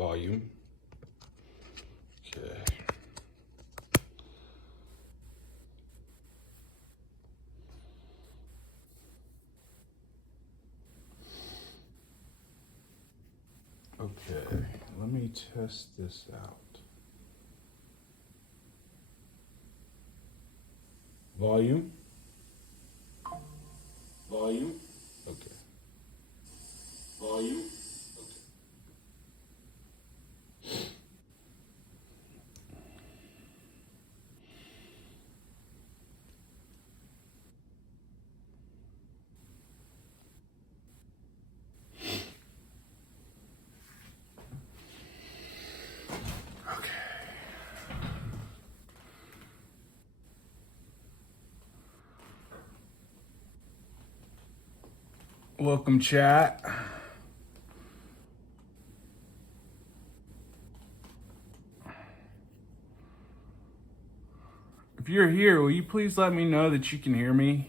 volume. Okay. Okay, let me test this out. Volume. Volume. Okay. Volume. Okay. Welcome, chat. If you're here, will you please let me know that you can hear me?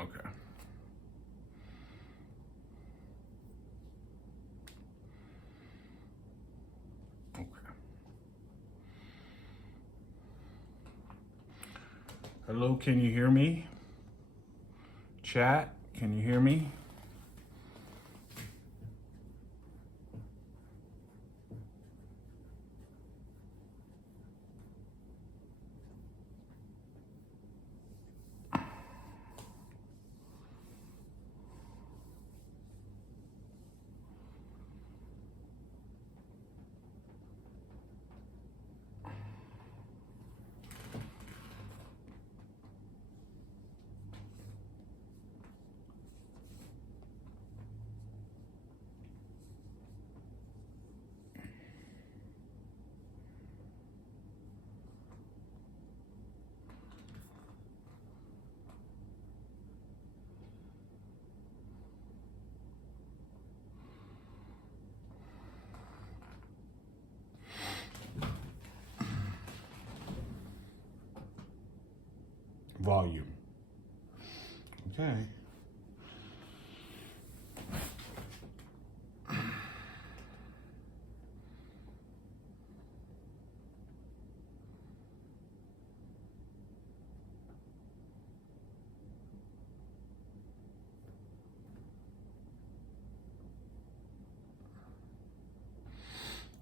Okay. Okay. Hello, can you hear me? Chat, can you hear me? Volume. Okay.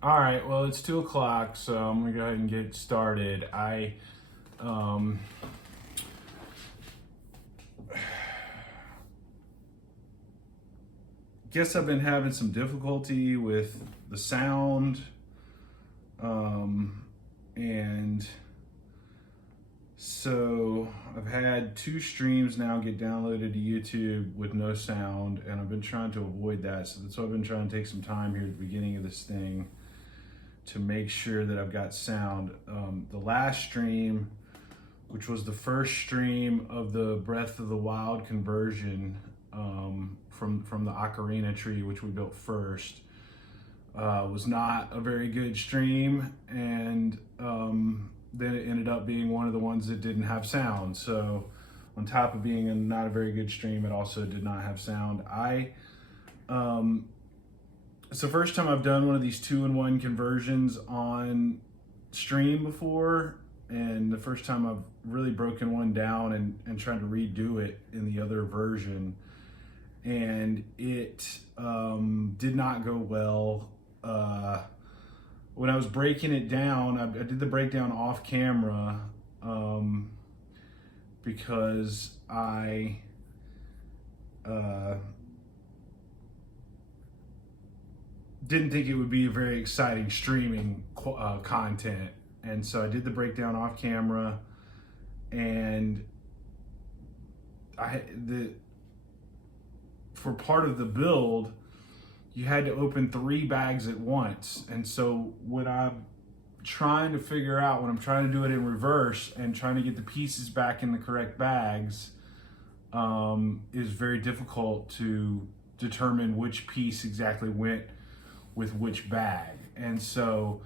All right, well, it's 2 o'clock, so I'm gonna go ahead and get started. I guess I've been having some difficulty with the sound, and so I've had 2 streams now get downloaded to YouTube with no sound, and I've been trying to avoid that. So that's why I've been trying to take some time here at the beginning of this thing to make sure that I've got sound. The last stream, which was the first stream of the Breath of the Wild conversion, from the ocarina tree, which we built first, was not a very good stream, and then it ended up being one of the ones that didn't have sound. So on top of being not a very good stream, it also did not have sound. I it's the first time I've done one of these 2-in-1 conversions on stream before, and the first time I've really broken one down and tried to redo it in the other version, and it did not go well. When I was breaking it down, I did the breakdown off camera because I didn't think it would be a very exciting streaming content. And so I did the breakdown off camera, and for part of the build, you had to open 3 bags at once. And so when I'm trying to figure out, when I'm trying to do it in reverse and trying to get the pieces back in the correct bags, is very difficult to determine which piece exactly went with which bag. And so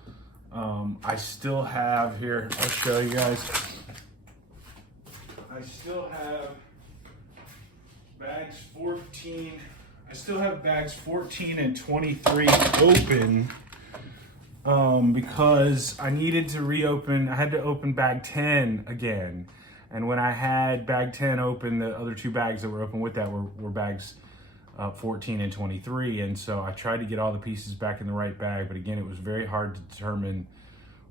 I still have here, I'll show you guys. I still have bags 14. I still have bags 14 and 23 open because I needed to reopen. I had to open bag 10 again. And when I had bag 10 open, the other 2 bags that were open with that were bags 14 and 23. And so I tried to get all the pieces back in the right bag. But again, it was very hard to determine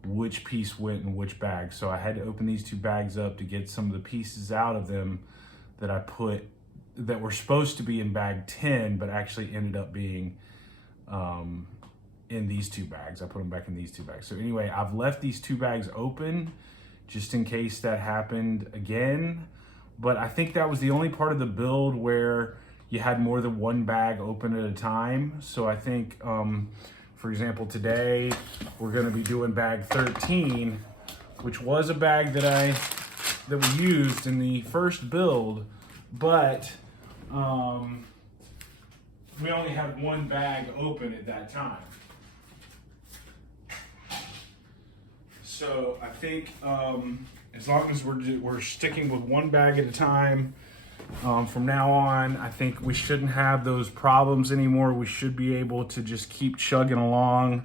which piece went in which bag. So I had to open these 2 bags up to get some of the pieces out of them that I put, that were supposed to be in bag 10, but actually ended up being in these 2 bags. I put them back in these 2 bags. So anyway, I've left these 2 bags open just in case that happened again. But I think that was the only part of the build where you had more than 1 bag open at a time. So I think, for example, today we're gonna be doing bag 13, which was a bag that we used in the first build, but we only had 1 bag open at that time. So I think as long as we're sticking with 1 bag at a time from now on, I think we shouldn't have those problems anymore. We should be able to just keep chugging along.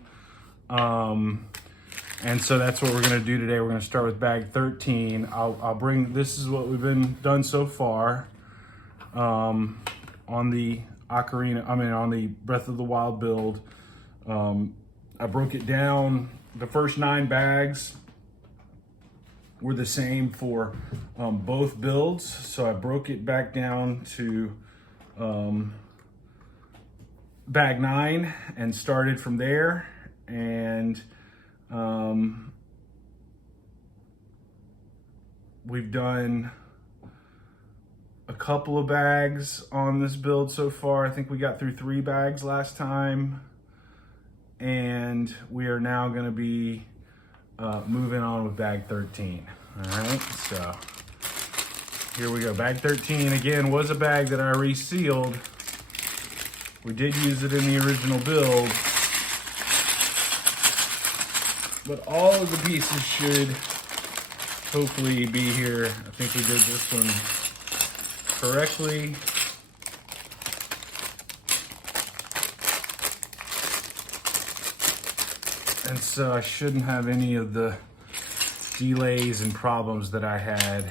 And so that's what we're gonna do today. We're gonna start with bag 13. I'll bring, this is what we've done so far on the on the Breath of the Wild build. I broke it down. The first 9 bags were the same for both builds. So I broke it back down to bag 9 and started from there. And we've done a couple of bags on this build so far. I think we got through 3 bags last time. And we are now gonna be moving on with bag 13. All right, so here we go. Bag 13, again, was a bag that I resealed. We did use it in the original build. But all of the pieces should hopefully be here. I think we did this one correctly. And so I shouldn't have any of the delays and problems that I had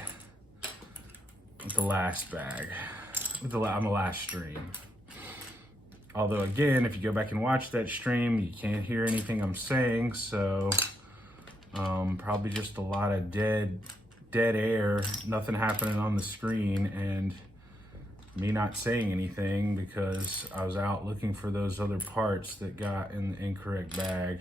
with the last bag, on the last stream. Although again, if you go back and watch that stream, you can't hear anything I'm saying, so probably just a lot of dead air, nothing happening on the screen, and me not saying anything because I was out looking for those other parts that got in the incorrect bag.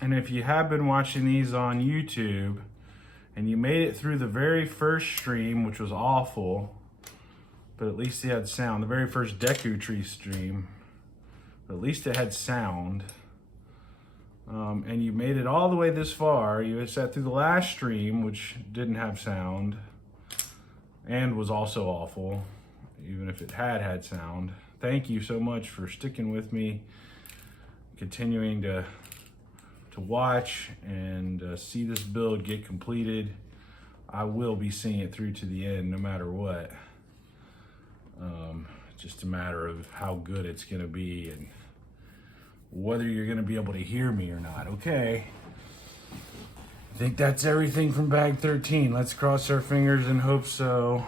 And if you have been watching these on YouTube and you made it through the very first stream, which was awful, but at least it had sound. The very first Deku tree stream, but at least it had sound. And you made it all the way this far. You had sat through the last stream, which didn't have sound and was also awful, even if it had sound. Thank you so much for sticking with me, continuing to watch and see this build get completed. I will be seeing it through to the end no matter what. Just a matter of how good it's gonna be and whether you're gonna be able to hear me or not. Okay, I think that's everything from bag 13. Let's cross our fingers and hope so.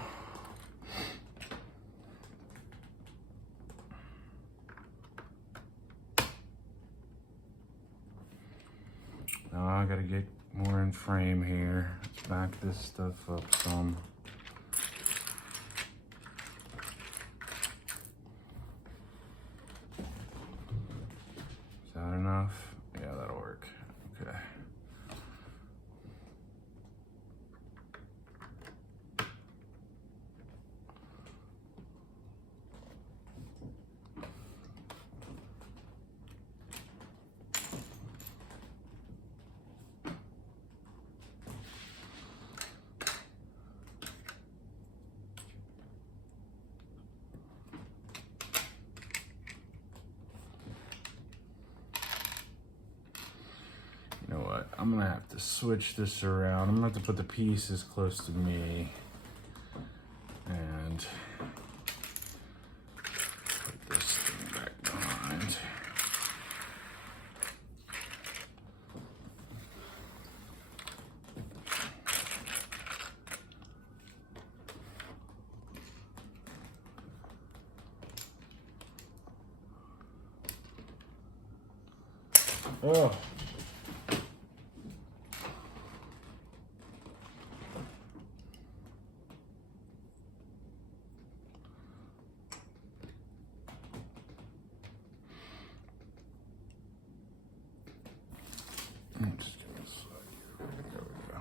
Now I gotta get more in frame here. Let's back this stuff up some. Is that enough? Yeah, that'll work. Okay. You know what? I'm gonna have to switch this around. I'm gonna have to put the pieces close to me and put this thing back behind. Oh. Just give me a sec. There we go.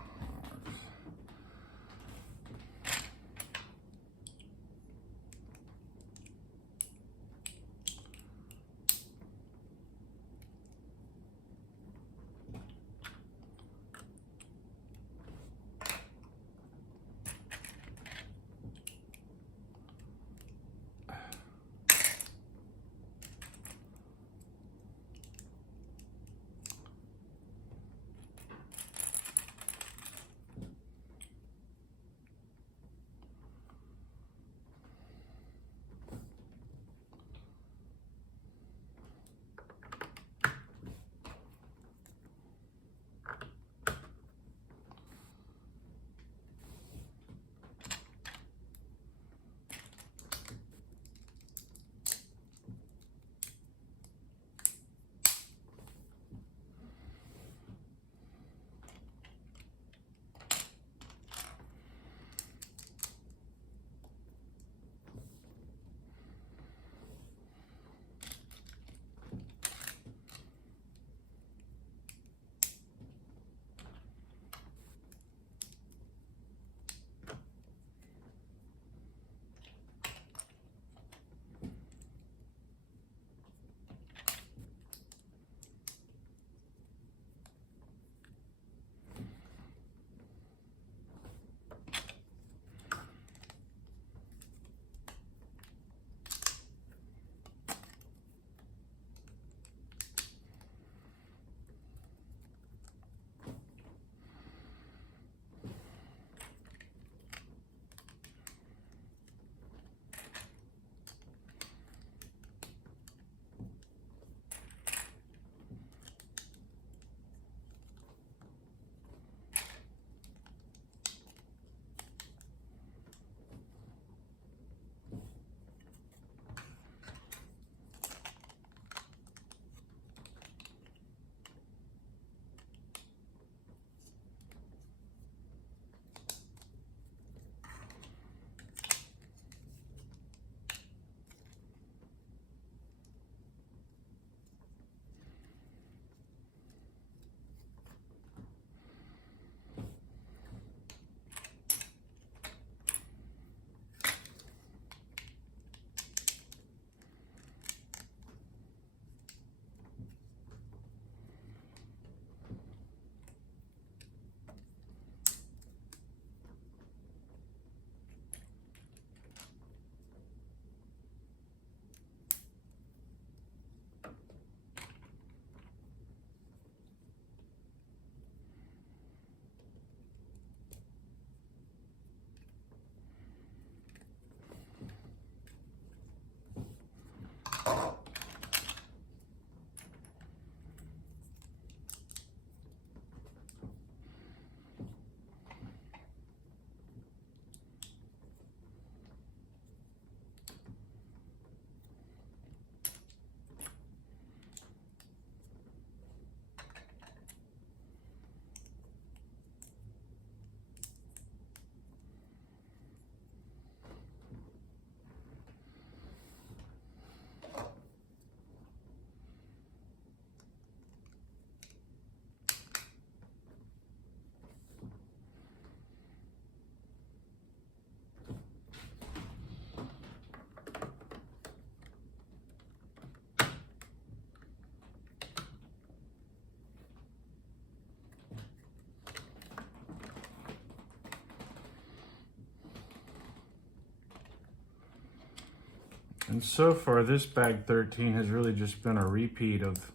And so far, this bag 13 has really just been a repeat of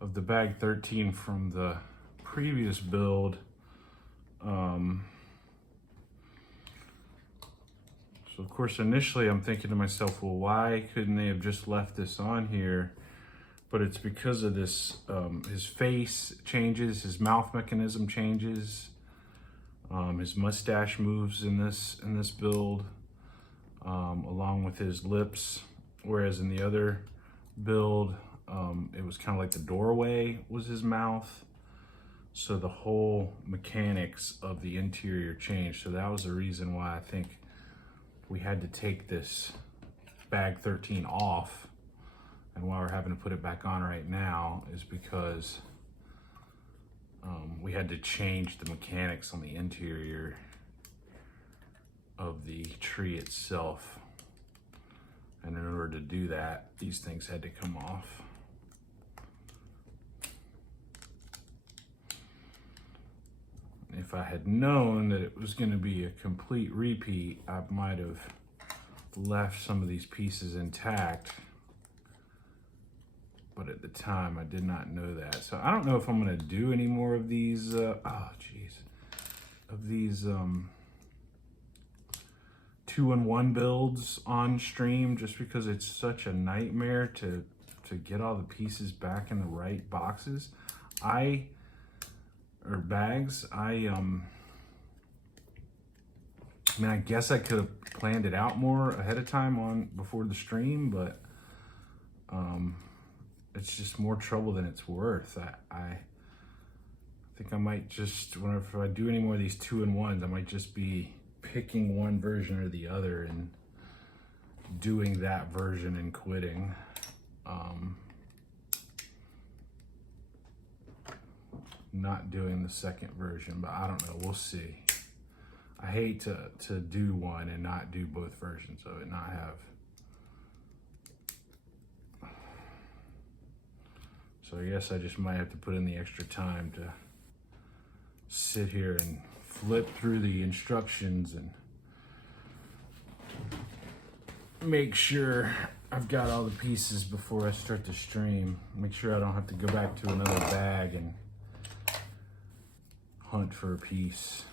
the bag 13 from the previous build. So of course, initially I'm thinking to myself, well, why couldn't they have just left this on here? But it's because of this, his face changes, his mouth mechanism changes, his mustache moves in this build, along with his lips. Whereas in the other build, it was kind of like the doorway was his mouth. So the whole mechanics of the interior changed. So that was the reason why I think we had to take this bag 13 off. And why we're having to put it back on right now is because we had to change the mechanics on the interior of the tree itself. And in order to do that, these things had to come off. If I had known that it was going to be a complete repeat, I might have left some of these pieces intact. But at the time, I did not know that. So I don't know if I'm going to do any more of these, of these 2-in-1 builds on stream, just because it's such a nightmare to get all the pieces back in the right boxes. Bags. I mean, I guess I could have planned it out more ahead of time before the stream, but it's just more trouble than it's worth. I think I might just, if I do any more of these 2-in-1s, I might just be picking one version or the other and doing that version and quitting. Not doing the second version, but I don't know, we'll see. I hate to do one and not do both versions of it, not have. So I guess I just might have to put in the extra time to sit here and flip through the instructions and make sure I've got all the pieces before I start the stream. Make sure I don't have to go back to another bag and hunt for a piece.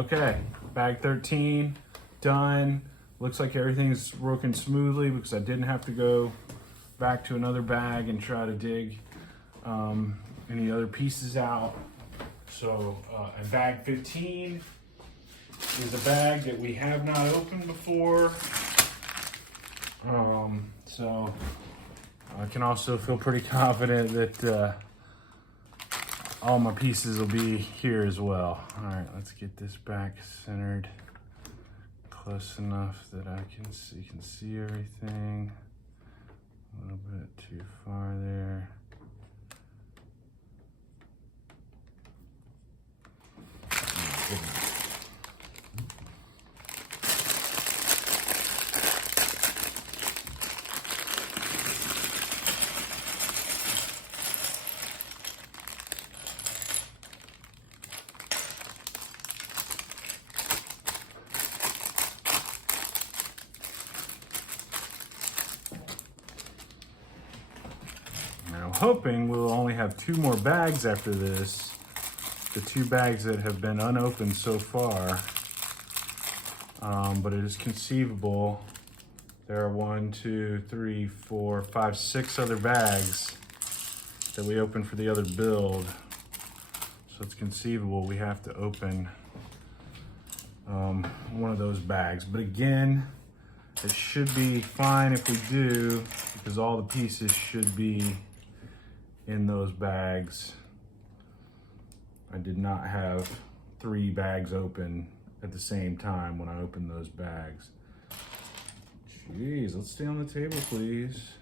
Okay, bag 13, done. Looks like everything's working smoothly because I didn't have to go back to another bag and try to dig any other pieces out. So, and bag 15 is a bag that we have not opened before. So I can also feel pretty confident that all my pieces will be here as well. All right, let's get this back centered close enough that I can see, you can see everything. A little bit too far there. I'm hoping we'll only have 2 more bags after this. The 2 bags that have been unopened so far. But it is conceivable there are 1, 2, 3, 4, 5, 6 other bags that we opened for the other build. So it's conceivable we have to open one of those bags. But again, it should be fine if we do, because all the pieces should be in those bags. I did not have 3 bags open at the same time when I opened those bags. Jeez, let's stay on the table, please.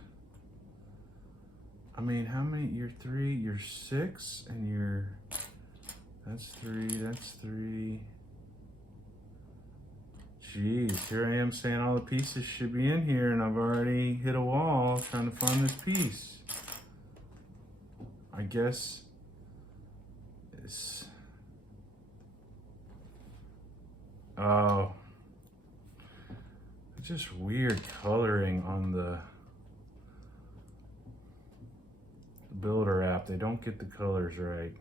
I mean, how many? You're 3, you're 6, and you're, that's 3, that's 3. Jeez, here I am saying all the pieces should be in here, and I've already hit a wall trying to find this piece. I guess it's, oh, it's just weird coloring on the builder app. They don't get the colors right.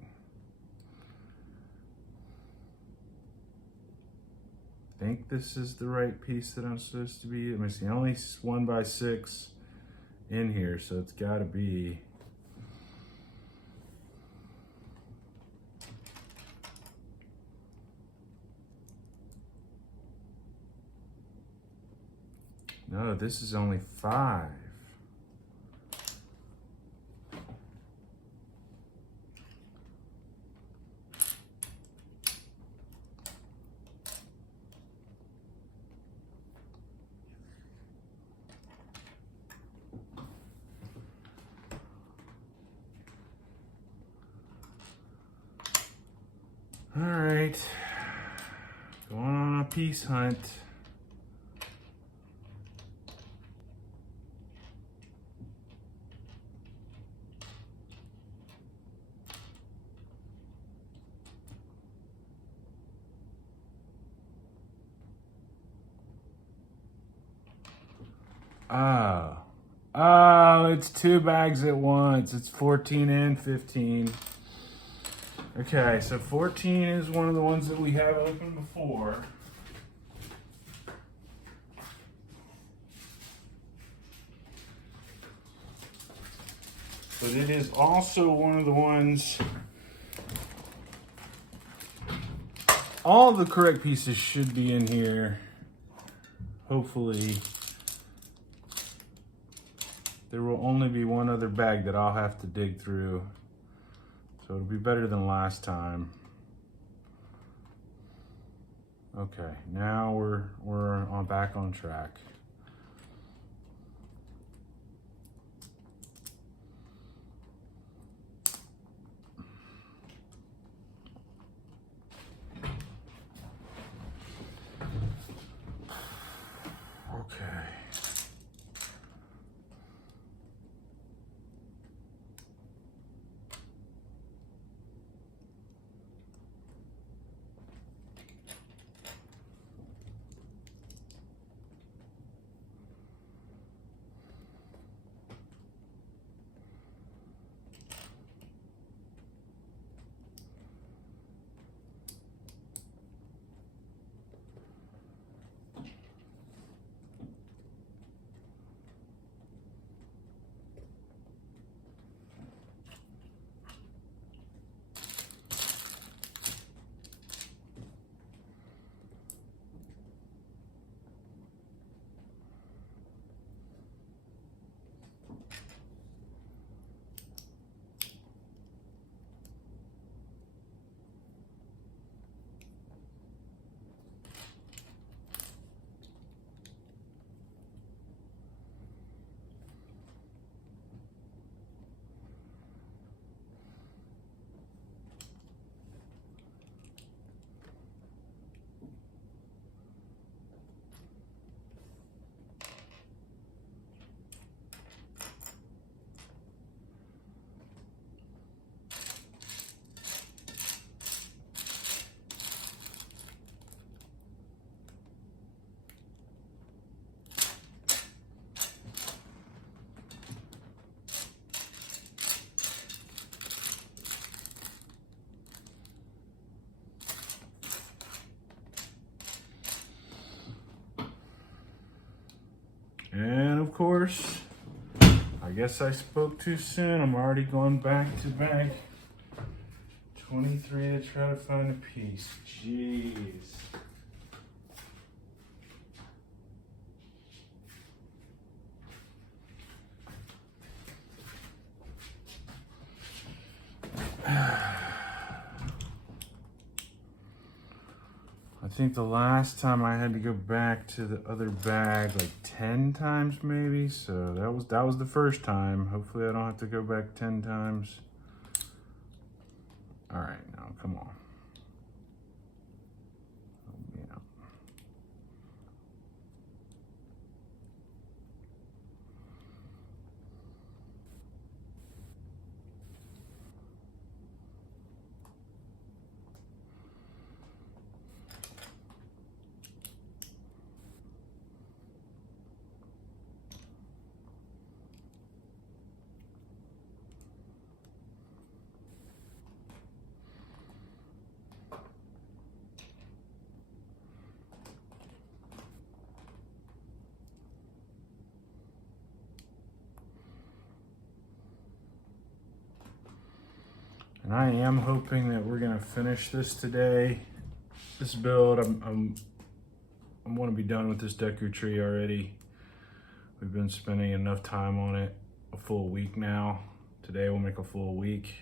I think this is the right piece that I'm supposed to be. I'm seeing only 1x6 in here, so it's got to be. No, this is only 5. All right, going on a piece hunt. Oh, it's 2 bags at once. It's 14 and 15. Okay, so 14 is one of the ones that we have opened before. But it is also one of the ones, all the correct pieces should be in here. Hopefully, there will only be one other bag that I'll have to dig through. So it'll be better than last time. Okay, now we're back on track. Okay. And of course, I guess I spoke too soon. I'm already going back to back. 23 to try to find a piece. Jeez. I think the last time I had to go back to the other bag like 10 times maybe. So that was the first time. Hopefully I don't have to go back 10 times. All right, now come on. Yeah. And I am hoping that we're gonna finish this today. This build, I'm gonna be done with this Deku tree already. We've been spending enough time on it, a full week now. Today we'll make a full week.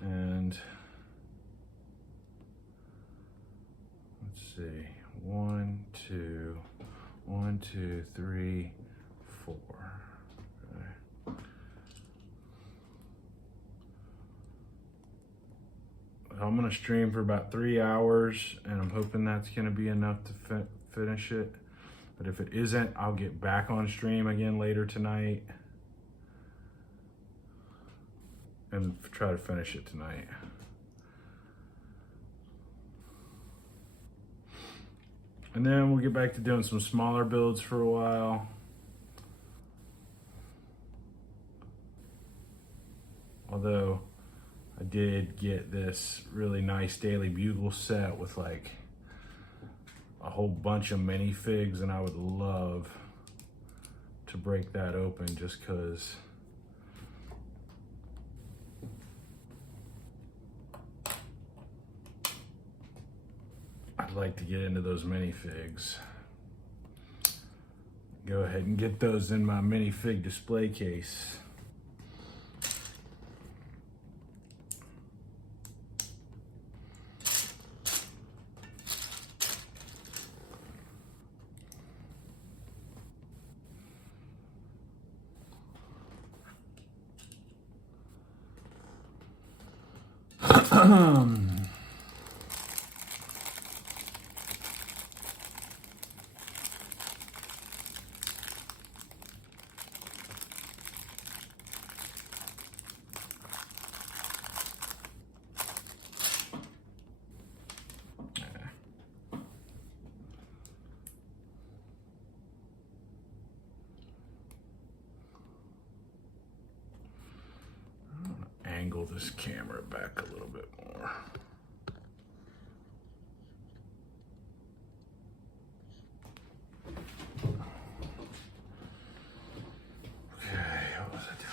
And let's see, 1, 2, 1, 2, 3, 4. Okay. I'm gonna stream for about 3 hours, and I'm hoping that's gonna be enough to finish it. But if it isn't, I'll get back on stream again later tonight and try to finish it tonight. And then we'll get back to doing some smaller builds for a while. Although I did get this really nice daily bugle set with like a whole bunch of minifigs, and I would love to break that open just because I'd like to get into those minifigs. Go ahead and get those in my minifig display case. Angle this camera back a little bit more. Okay, what was I doing?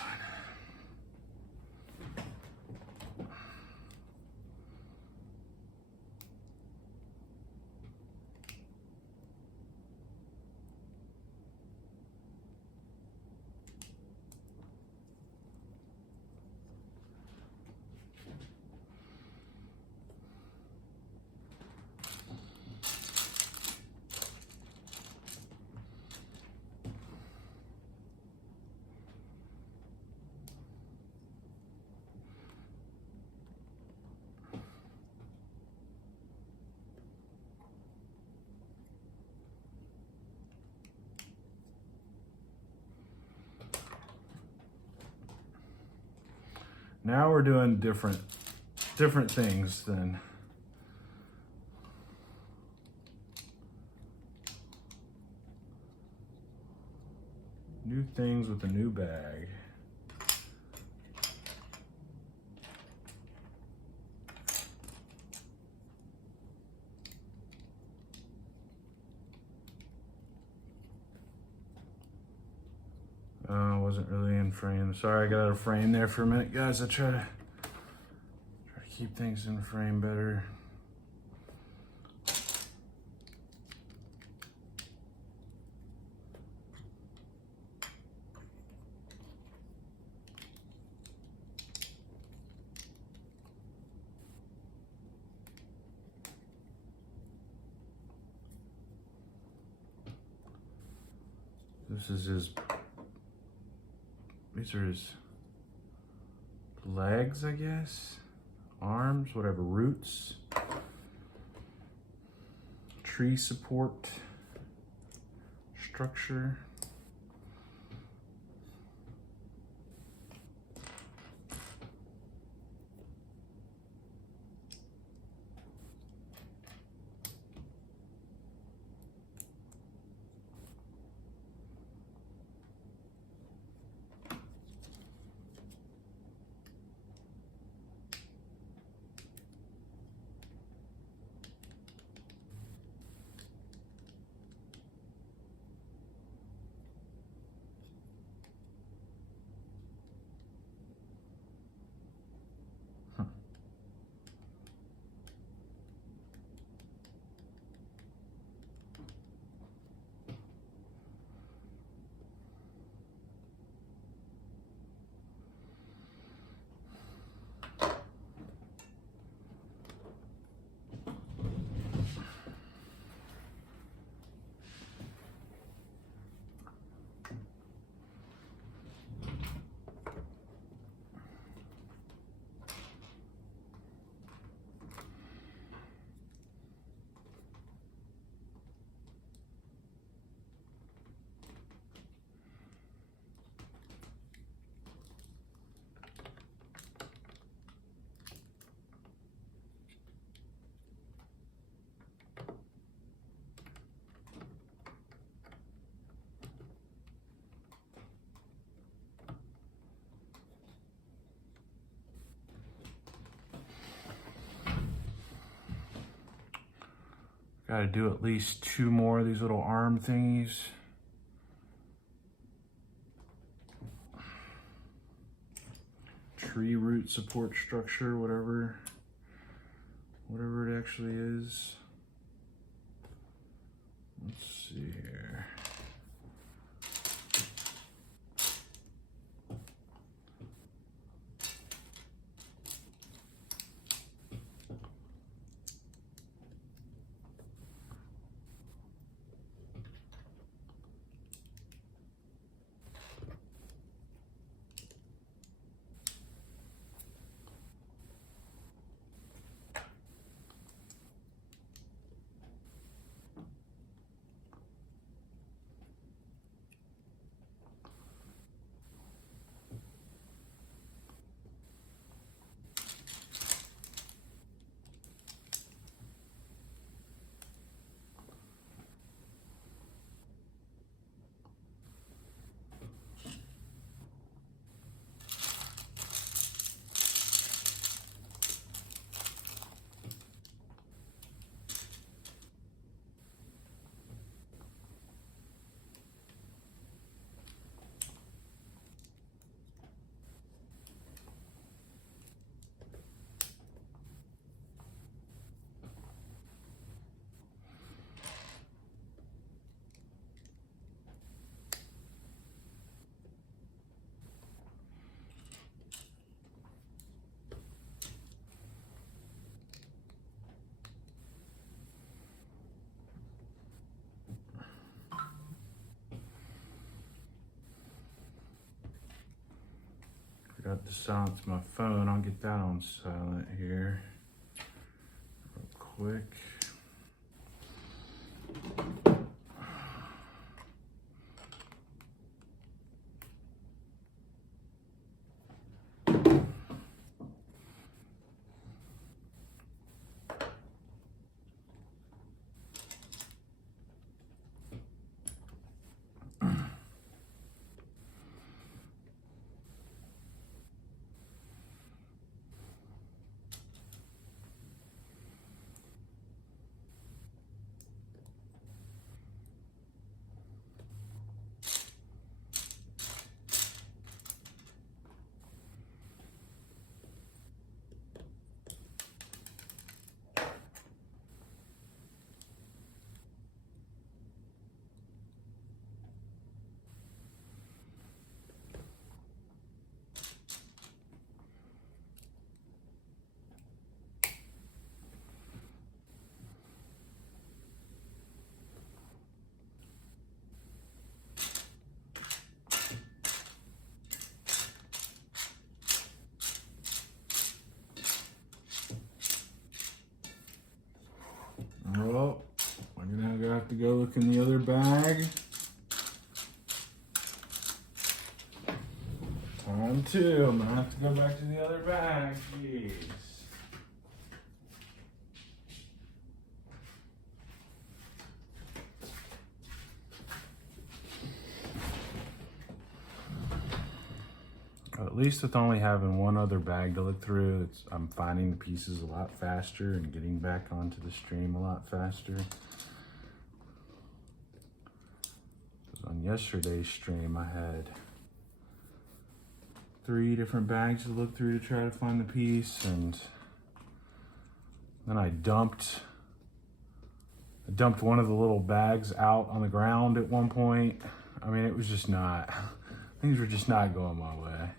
Now we're doing different things than new things with a new bag. Wasn't really in frame. Sorry, I got out of frame there for a minute, guys. I try to keep things in frame better. These are his legs, I guess. Arms, whatever, roots. Tree support structure. Got to do at least 2 more of these little arm thingies. Tree root support structure, whatever it actually is. Let's see here. Forgot to silence my phone. I'll get that on silent here real quick. have to go look in the other bag. Time too. I'm gonna have to go back to the other bag. Jeez. At least with only having one other bag to look through, I'm finding the pieces a lot faster and getting back onto the stream a lot faster. On yesterday's stream, I had 3 different bags to look through to try to find the piece, and then I dumped one of the little bags out on the ground at one point. I mean, it was just not, things were just not going my way.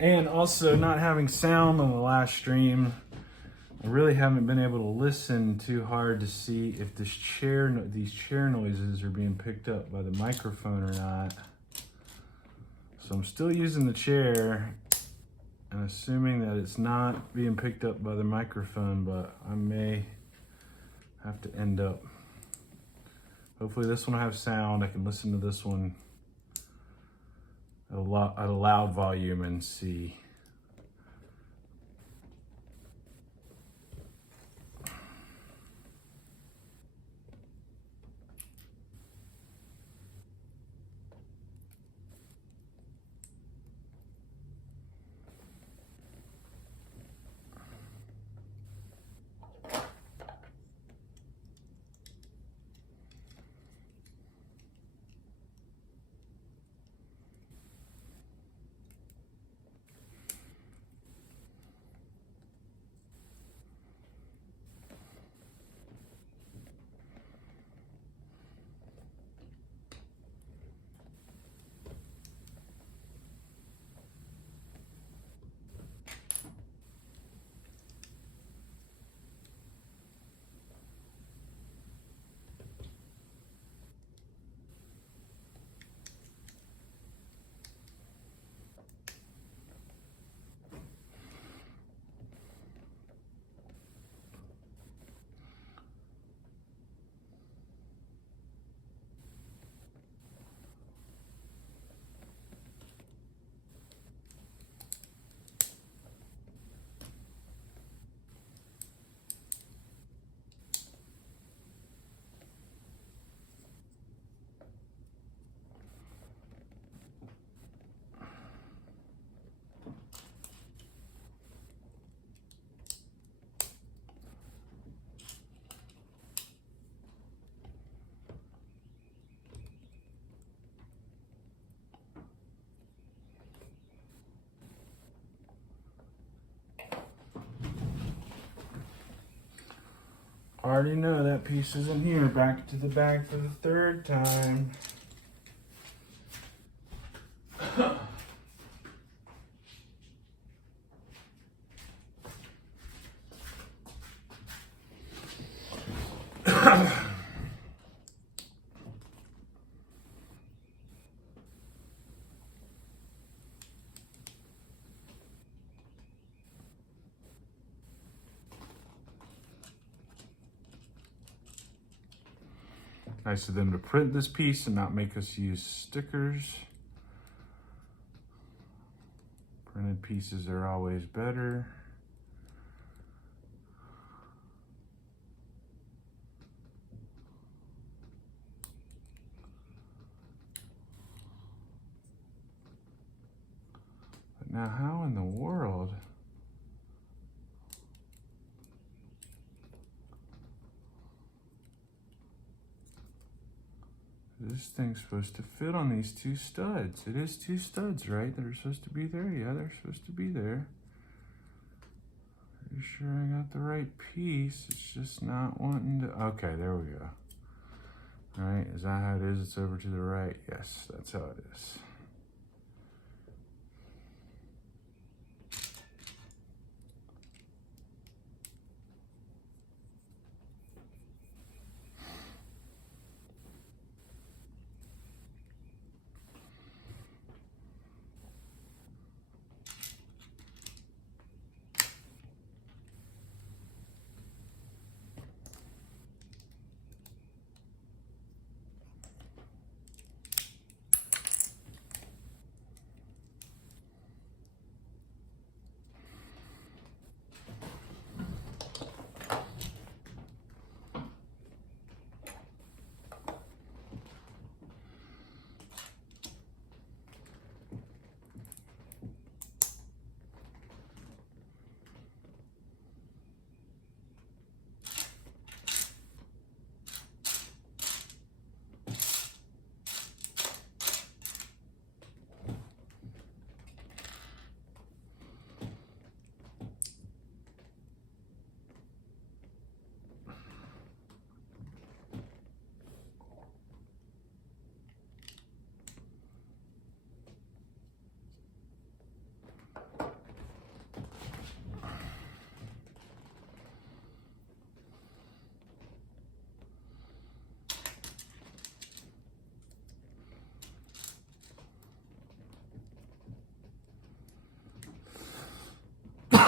And also not having sound on the last stream, I really haven't been able to listen too hard to see if these chair noises are being picked up by the microphone or not. So I'm still using the chair and assuming that it's not being picked up by the microphone, but I may have to end up. Hopefully this one will have sound. I can listen to this one at a loud volume and see. Already know that piece isn't here. Back to the bag for the 3rd time. Nice of them to print this piece and not make us use stickers. Printed pieces are always better. But now how in the world? This thing's supposed to fit on these 2 studs. It is 2 studs, right? That are supposed to be there? Yeah, they're supposed to be there. Pretty sure I got the right piece. It's just not wanting to. Okay, there we go. All right, is that how it is? It's over to the right. Yes, that's how it is.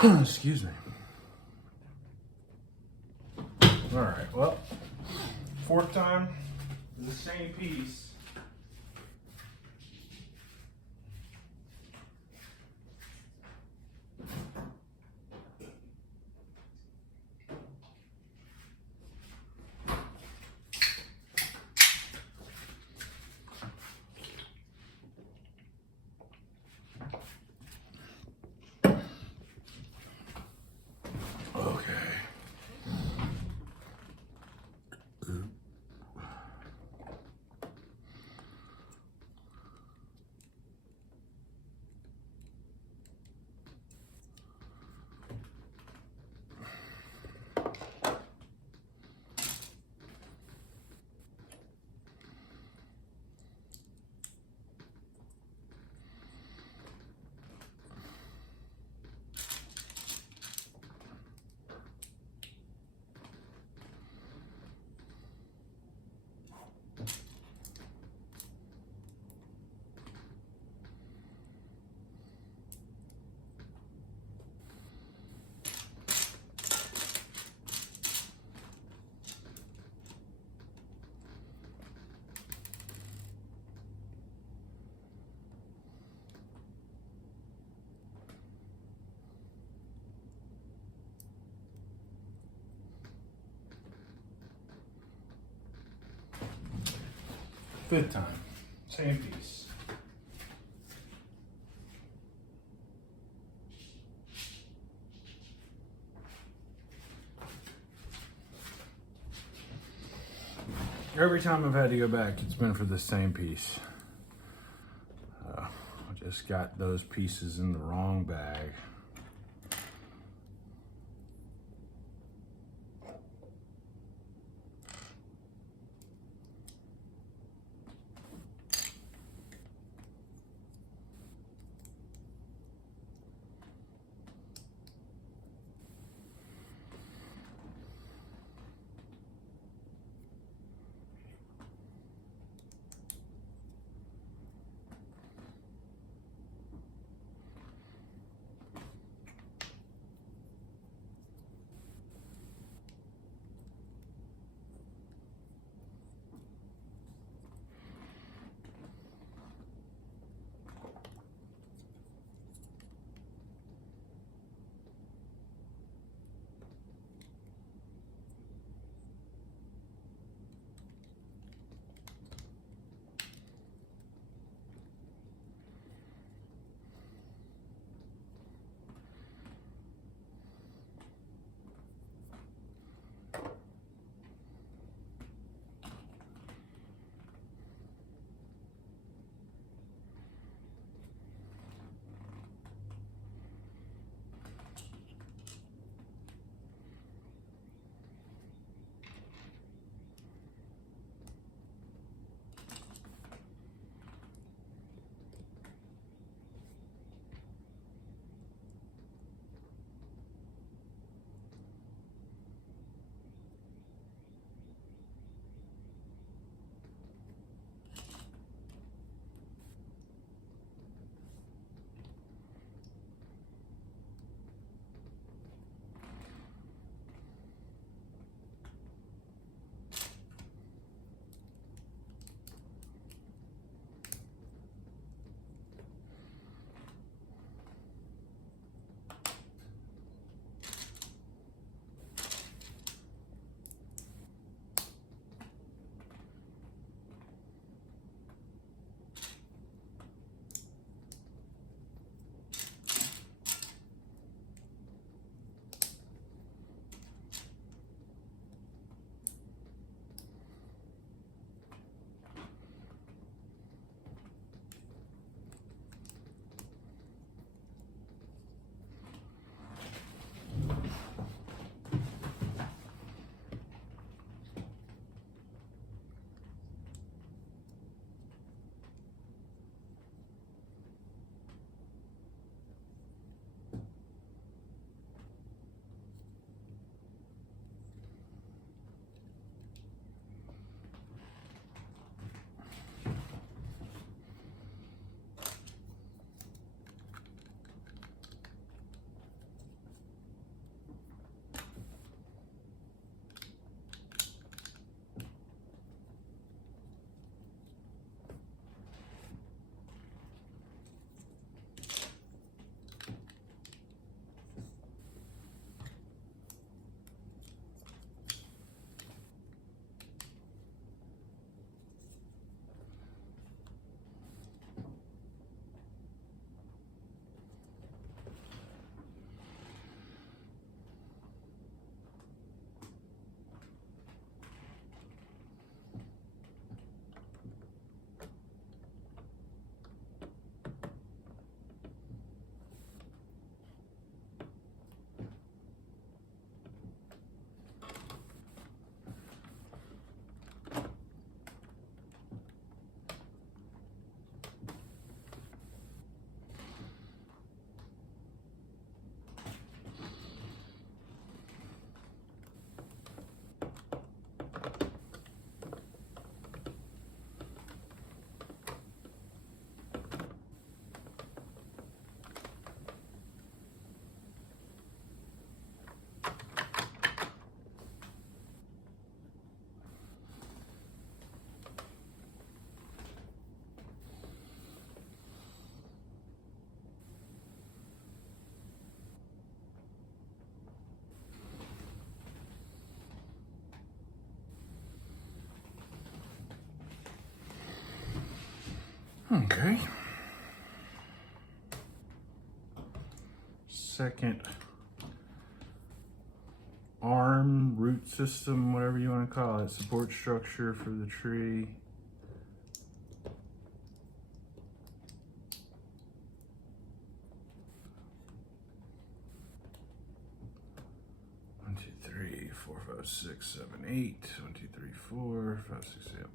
Excuse me. All right, well, fourth time, the same piece. Okay. Fifth time, same piece. Every time I've had to go back, it's been for the same piece. I just got those pieces in the wrong bag. Okay. Second arm, root system, whatever you want to call it, support structure for the tree. One, two, three, four, five, six, seven, eight. 1, 2, 3, 4, 5, 6, 7.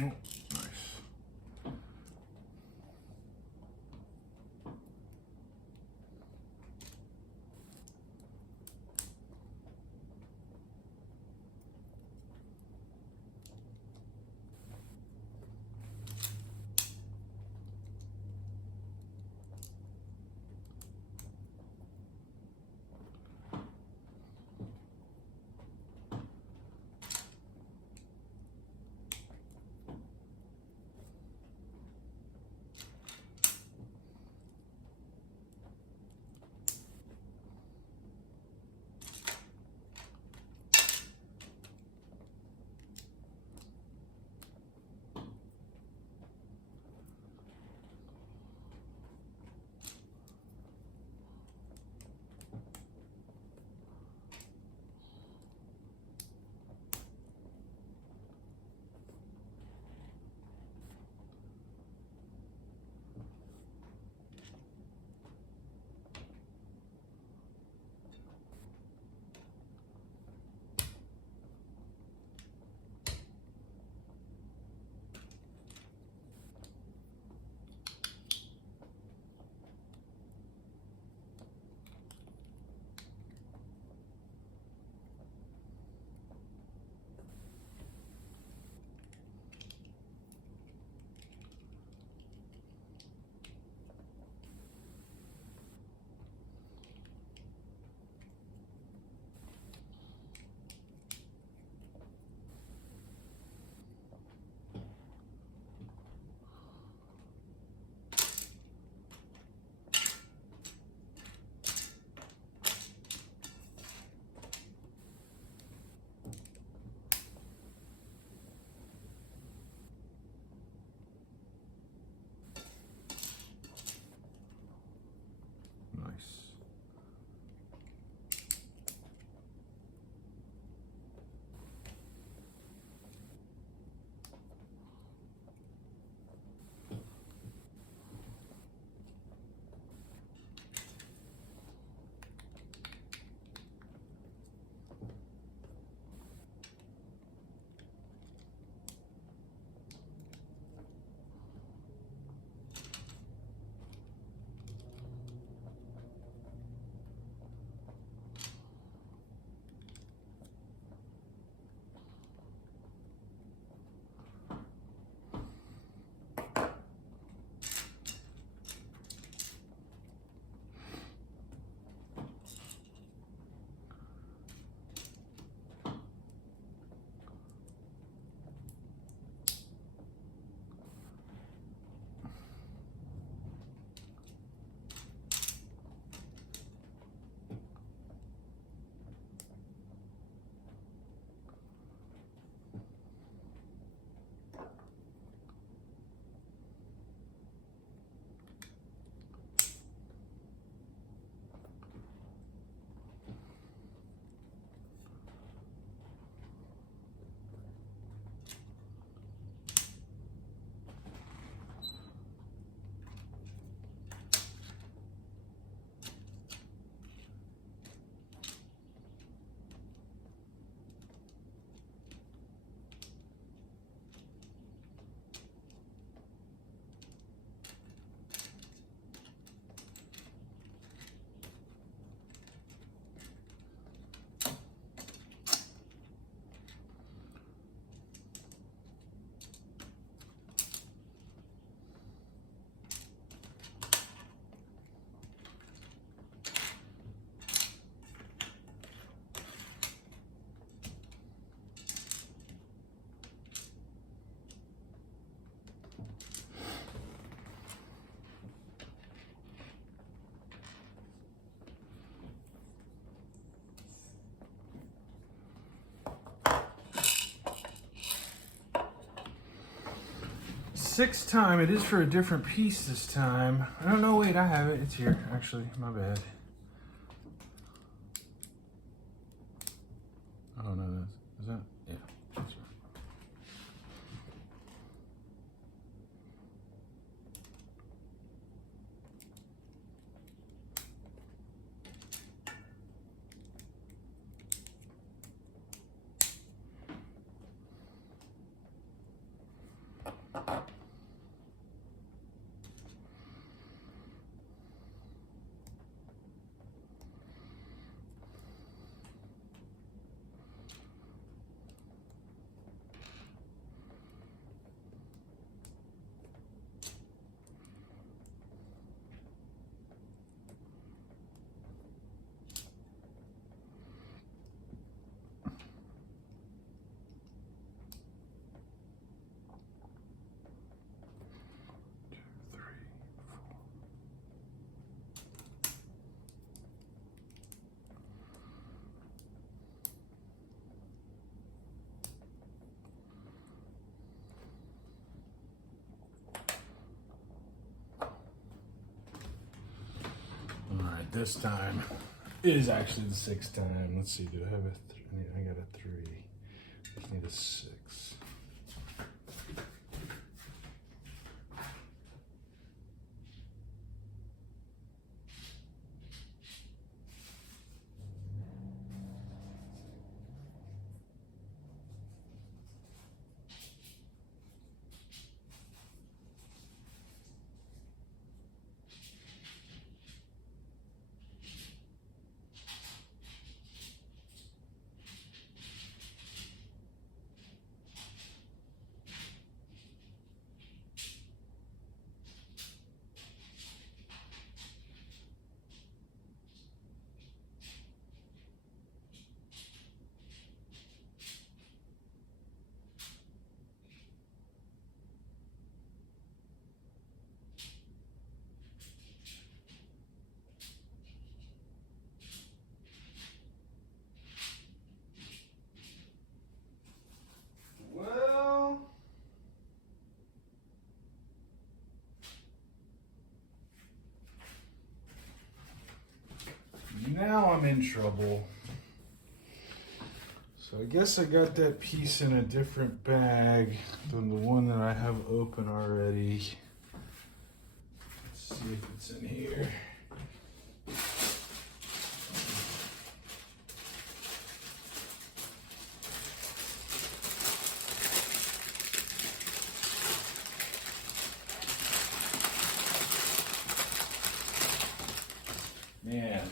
Oh, nice. sixth time. It is for a different piece this time. I don't know. Wait, I have it. It's here. Actually, my bad. Oh no, is that? Yeah. That's right. This time is actually the sixth time. Let's see, do I have a three? I got a 3. I need a 6. Now I'm in trouble. So I guess I got that piece in a different bag than the one that I have open already. Let's see if it's in here. Man.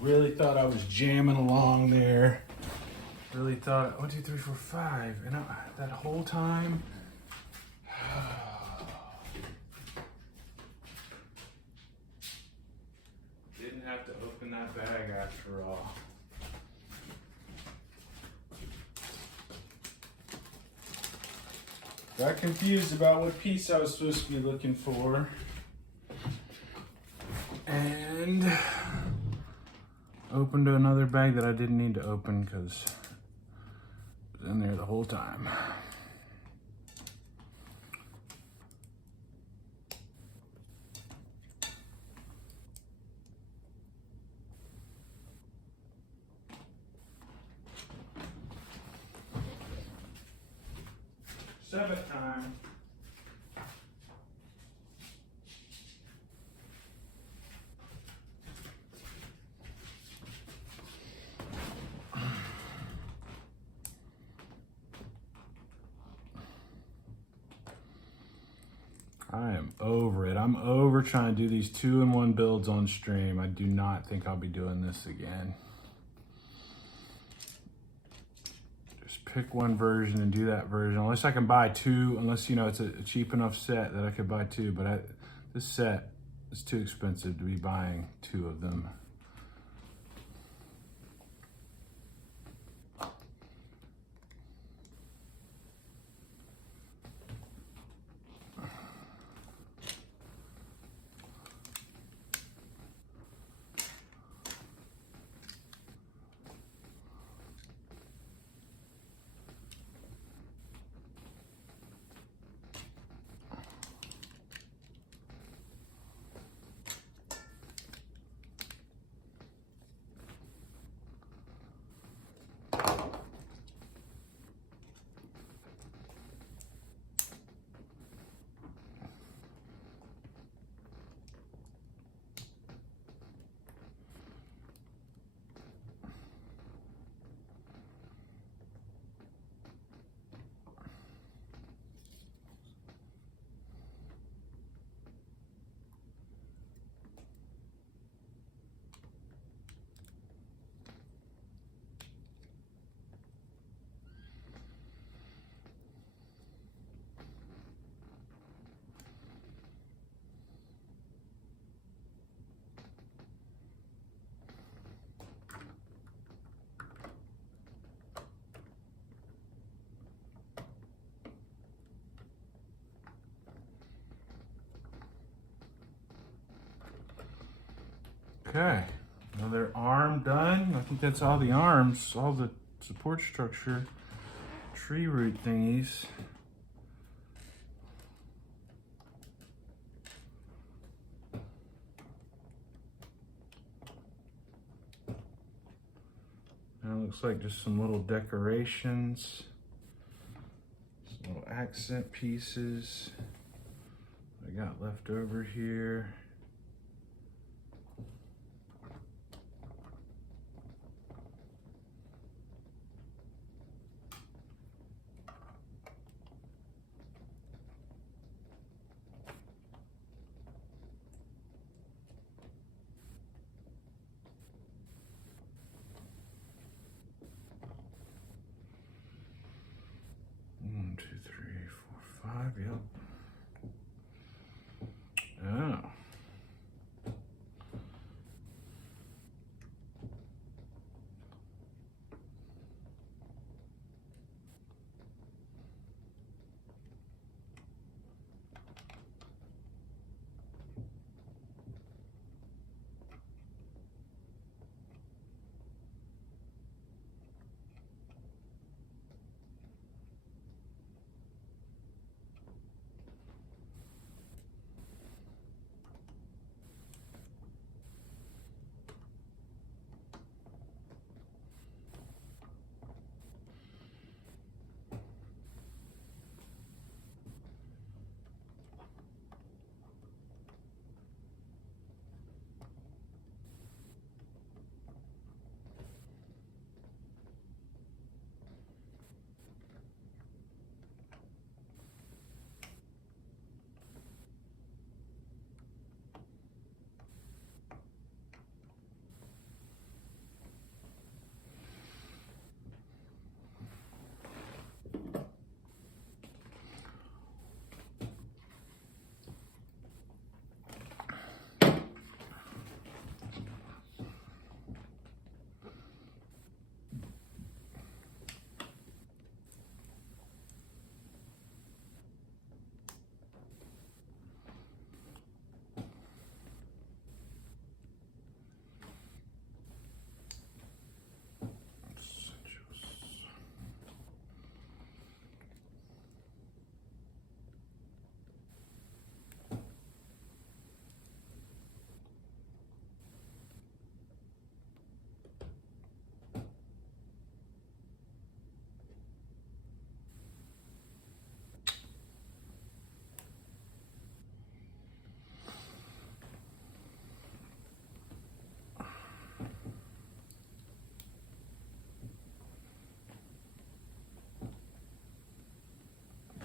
Really thought I was jamming along there. Really thought 1, 2, 3, 4, 5, and that whole time. Didn't have to open that bag after all. Got confused about what piece I was supposed to be looking for. And opened another bag that I didn't need to open because it was in there the whole time. Seventh time. I am over it. I'm over trying to do these 2-in-1 builds on stream. I do not think I'll be doing this again. Just pick one version and do that version. Unless I can buy 2, unless, you know, it's a cheap enough set that I could buy 2. But this set is too expensive to be buying 2 of them. Okay, another arm done. I think that's all the arms, all the support structure, tree root thingies. Now it looks like just some little decorations, some little accent pieces I got left over here. One, two, three, four, five, yep. Oh.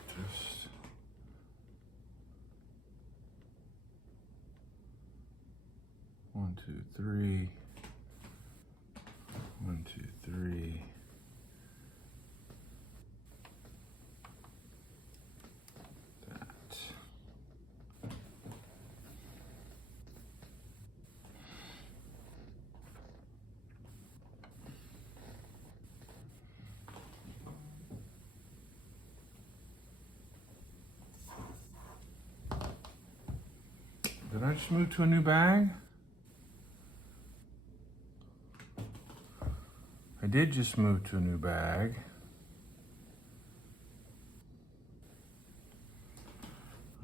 Just one, two, three. One, two, three. That. Did I just move to a new bag? I did just move to a new bag.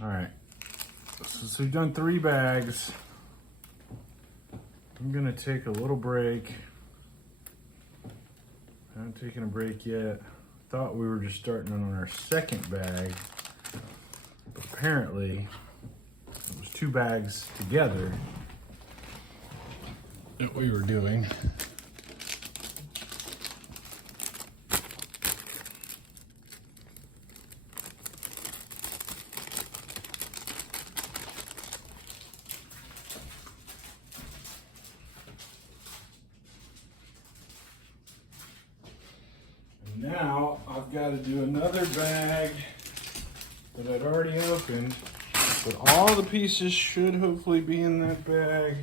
All right, so we've done 3 bags. I'm gonna take a little break. I haven't taken a break yet. Thought we were just starting on our 2nd bag, but apparently it was 2 bags together that we were doing. Now I've got to do another bag that I'd already opened, but all the pieces should hopefully be in that bag.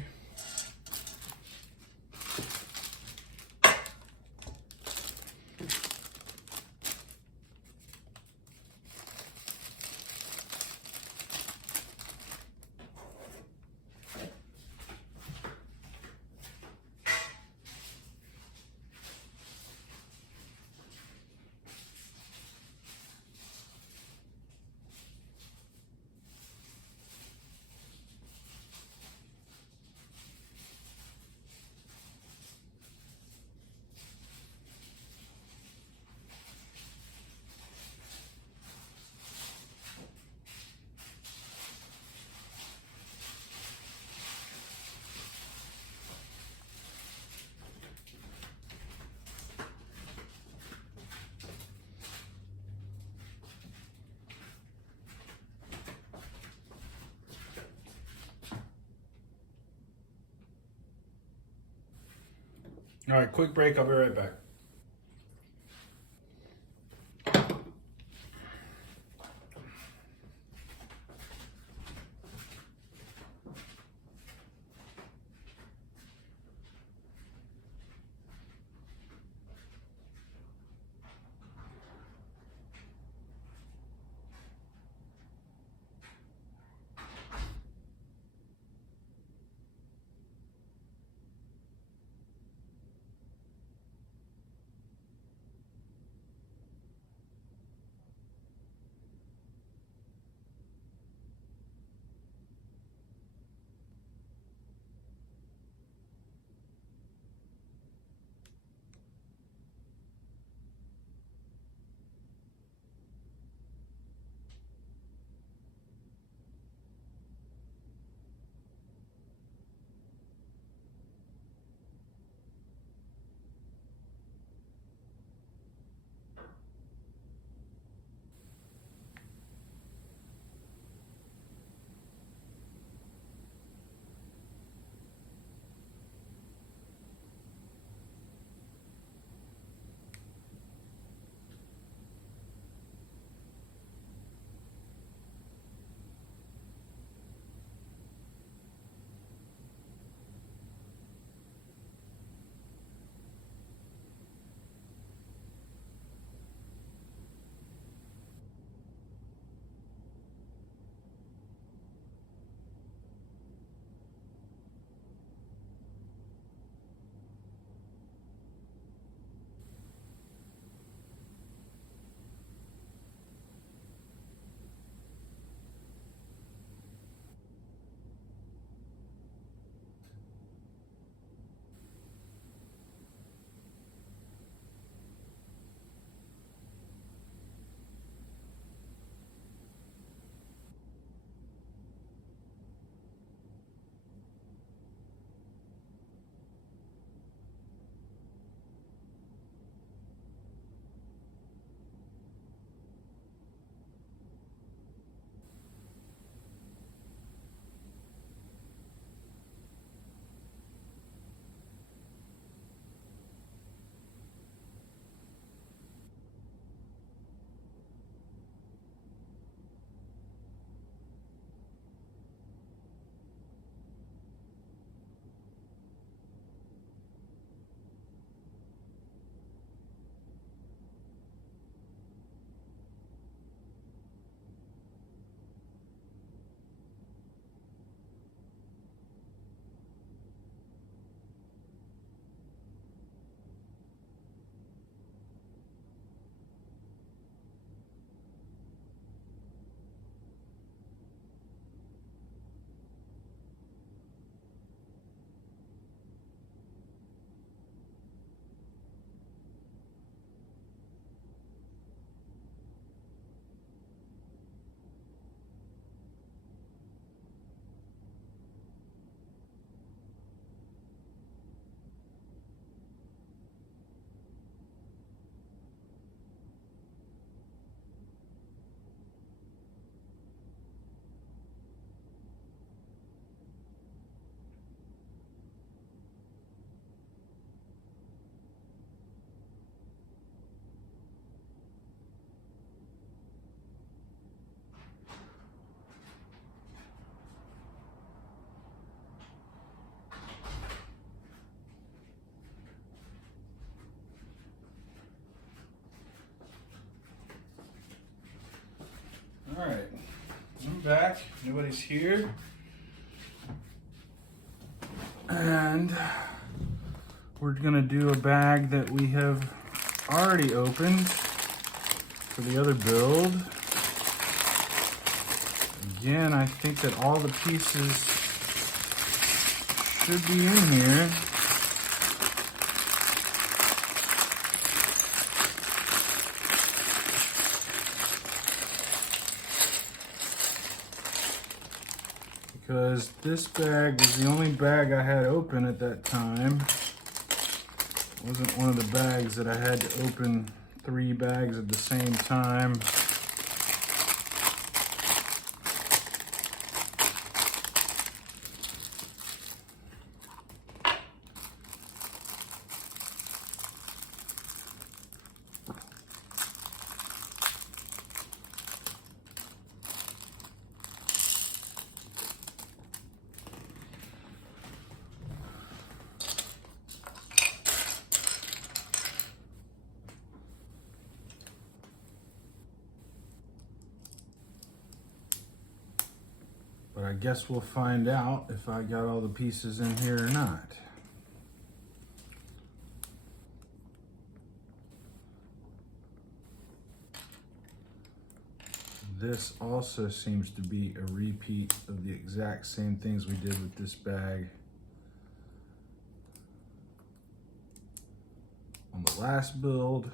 All right, quick break. I'll be right back. All right, I'm back. Nobody's here. And we're gonna do a bag that we have already opened for the other build. Again, I think that all the pieces should be in here. Because this bag was the only bag I had open at that time. It wasn't one of the bags that I had to open 3 bags at the same time. I guess we'll find out if I got all the pieces in here or not. This also seems to be a repeat of the exact same things we did with this bag on the last build.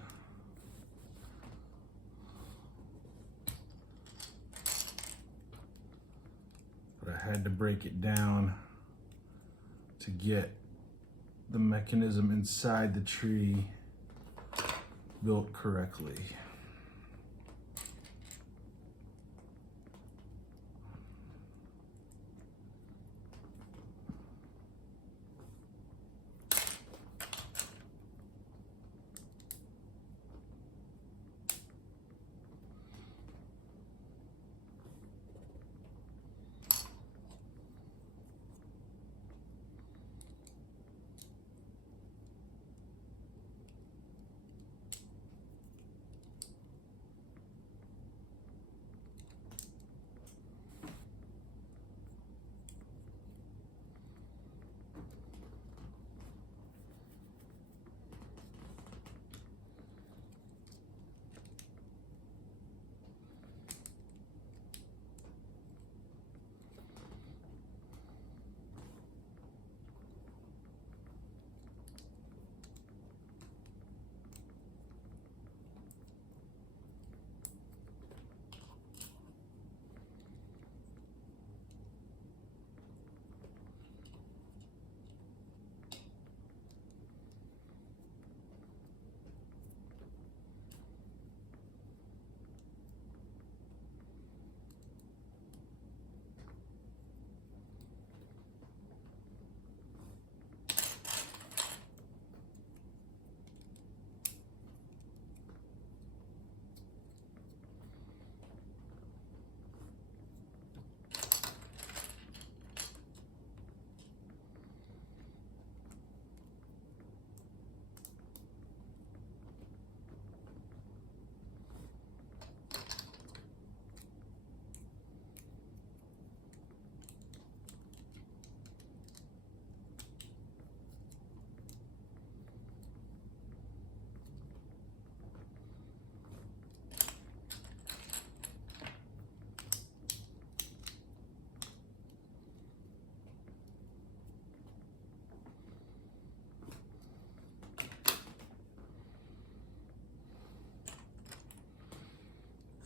But I had to break it down to get the mechanism inside the tree built correctly.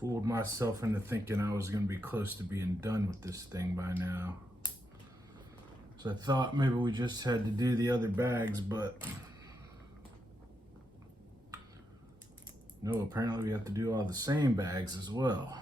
Fooled myself into thinking I was going to be close to being done with this thing by now. So I thought maybe we just had to do the other bags, but no, apparently we have to do all the same bags as well.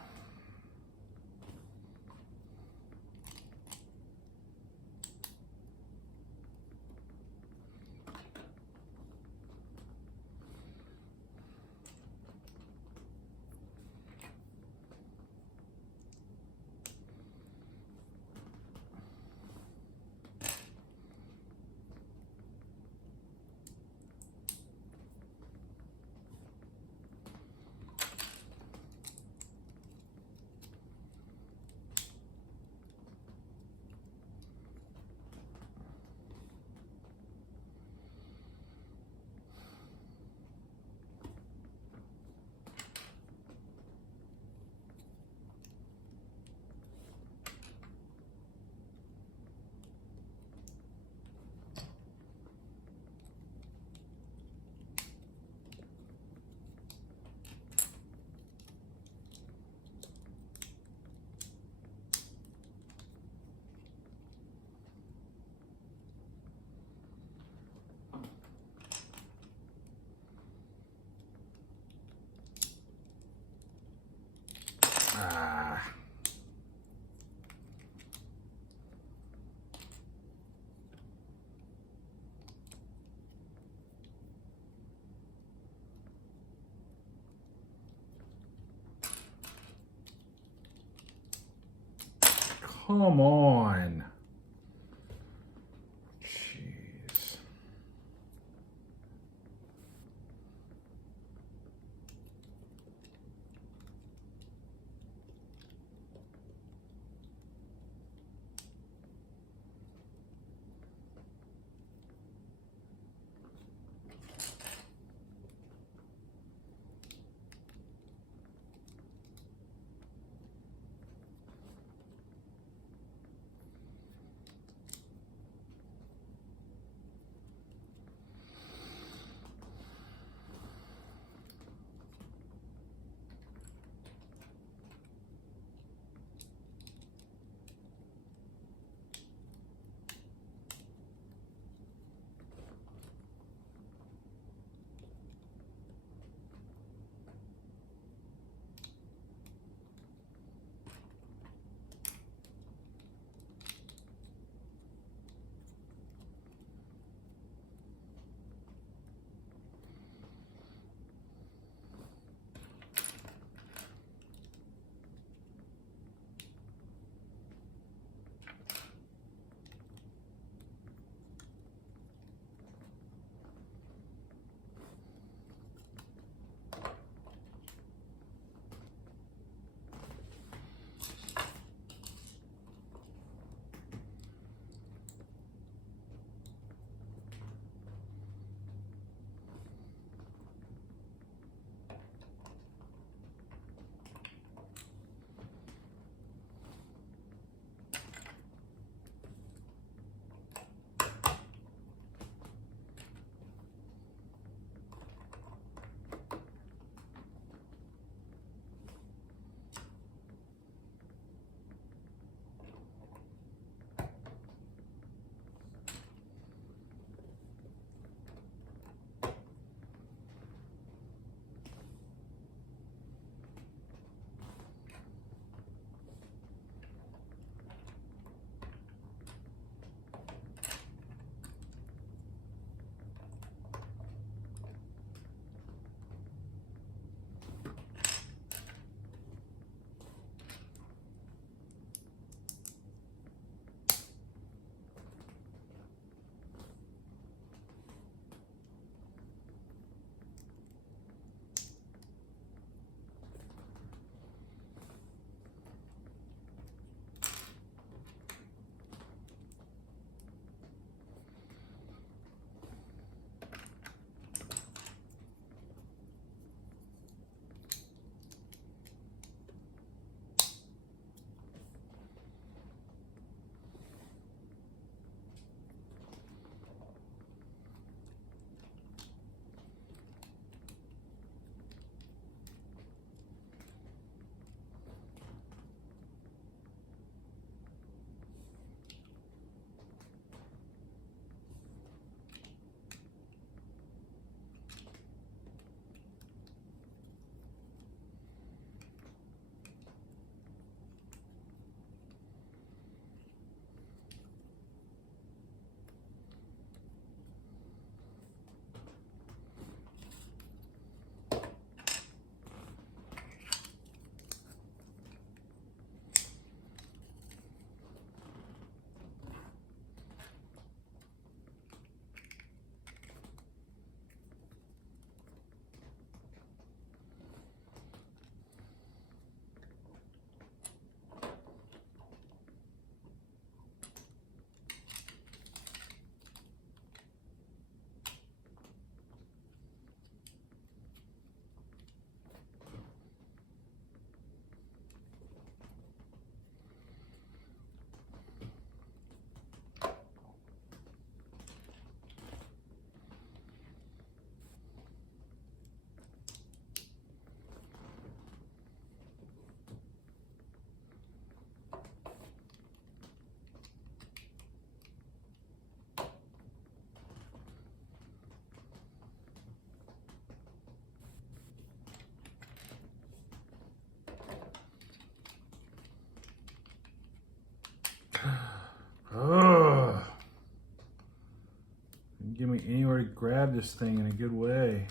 Come on. Jeez. give me anywhere to grab this thing in a good way.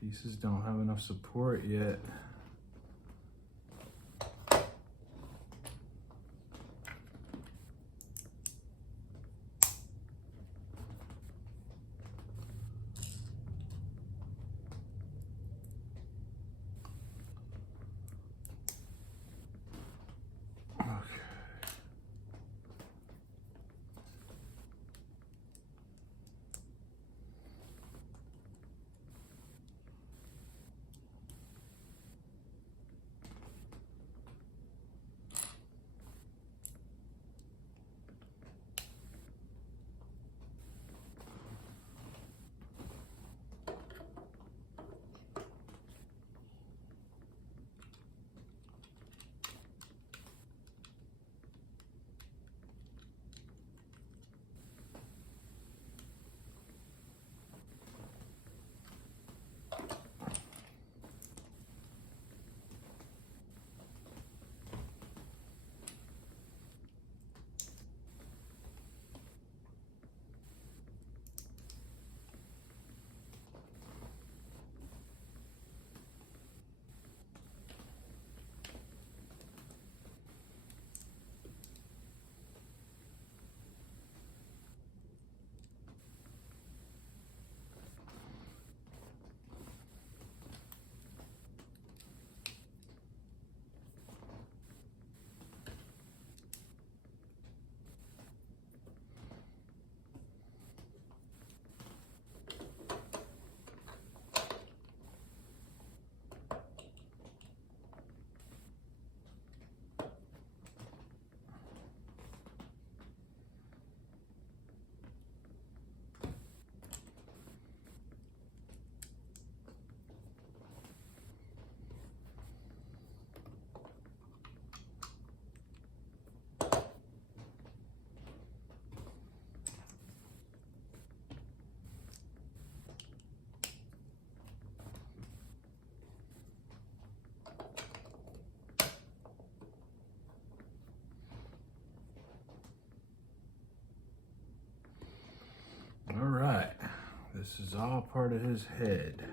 Pieces don't have enough support yet. All right, this is all part of his head.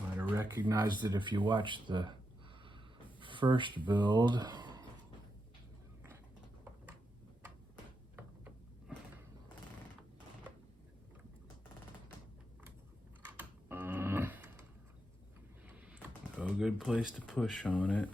Might have recognized it if you watched the first build. No good place to push on it.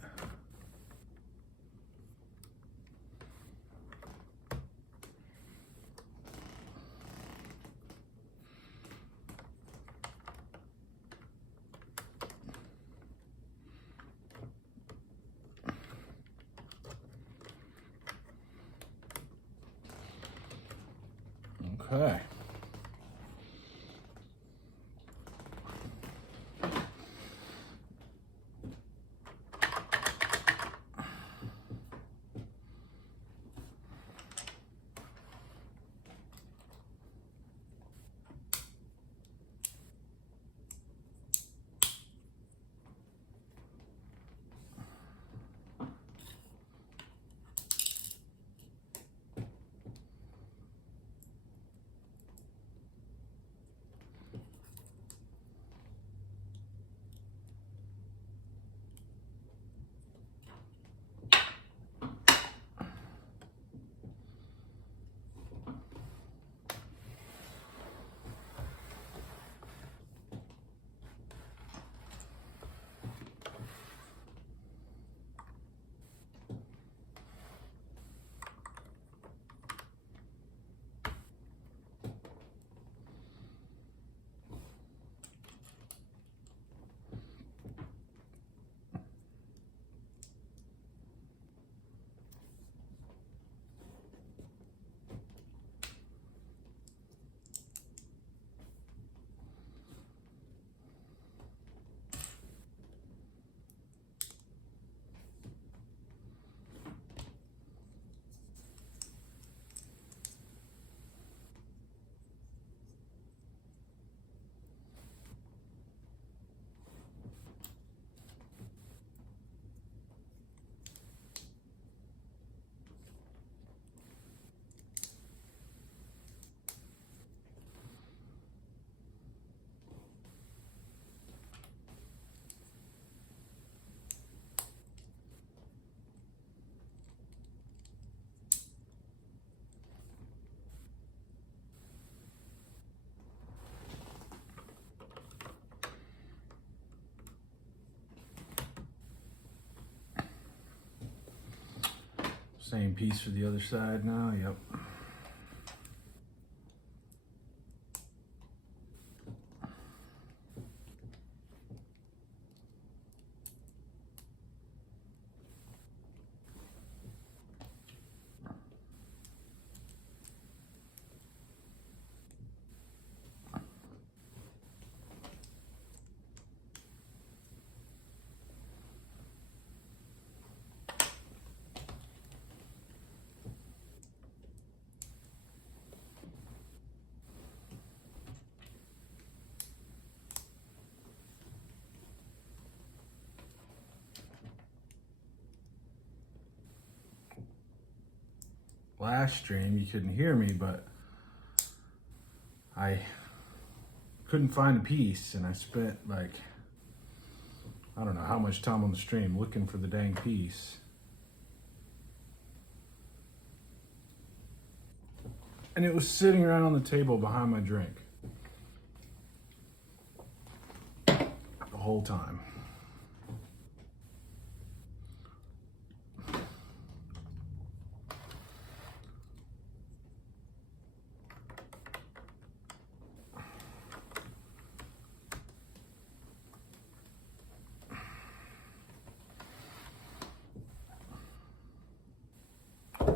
Okay. Same piece for the other side now, yep. Last stream you couldn't hear me, but I couldn't find a piece and I spent like, I don't know how much time on the stream looking for the dang piece. And it was sitting around on the table behind my drink the whole time.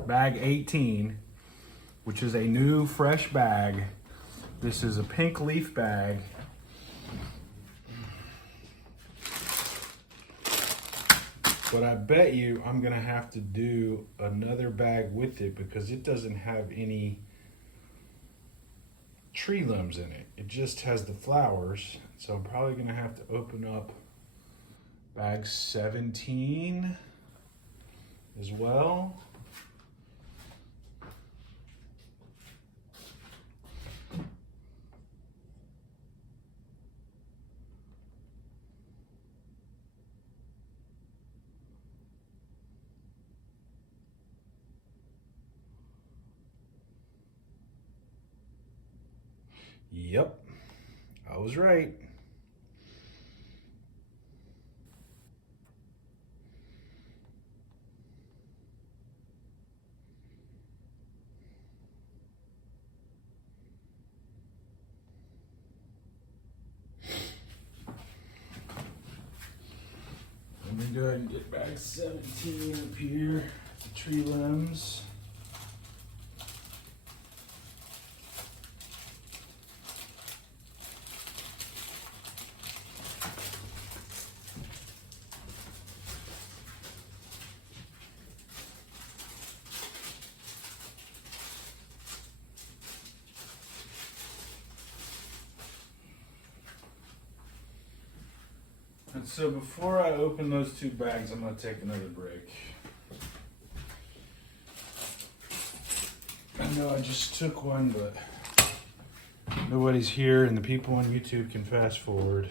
Bag 18, which is a new fresh bag. This is a pink leaf bag. But I bet you I'm gonna have to do another bag with it because it doesn't have any tree limbs in it. It just has the flowers. So I'm probably gonna have to open up bag 17 as well. Yep, I was right. Let me go ahead and get bag 17 up here, the tree limbs. And so before I open those two bags, I'm going to take another break. I know I just took one, but nobody's here and the people on YouTube can fast forward.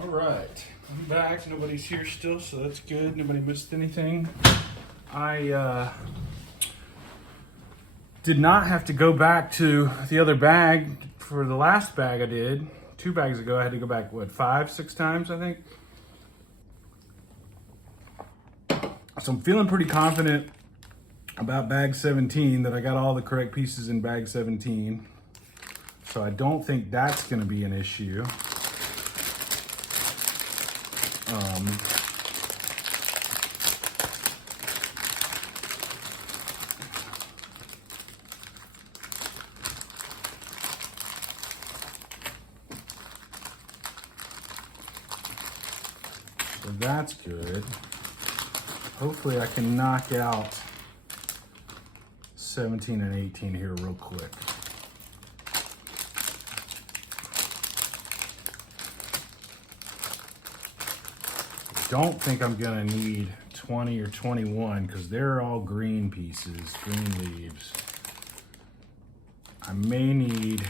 All right, I'm back. Nobody's here still, so that's good. Nobody missed anything. I did not have to go back to the other bag for the last bag I did. 2 bags ago, I had to go back, what, 5, 6 times, I think? So I'm feeling pretty confident about bag 17, that I got all the correct pieces in bag 17. So I don't think that's gonna be an issue. So that's good. Hopefully I can knock out 17 and 18 here real quick. Don't think I'm gonna need 20 or 21 because they're all green pieces, green leaves. I may need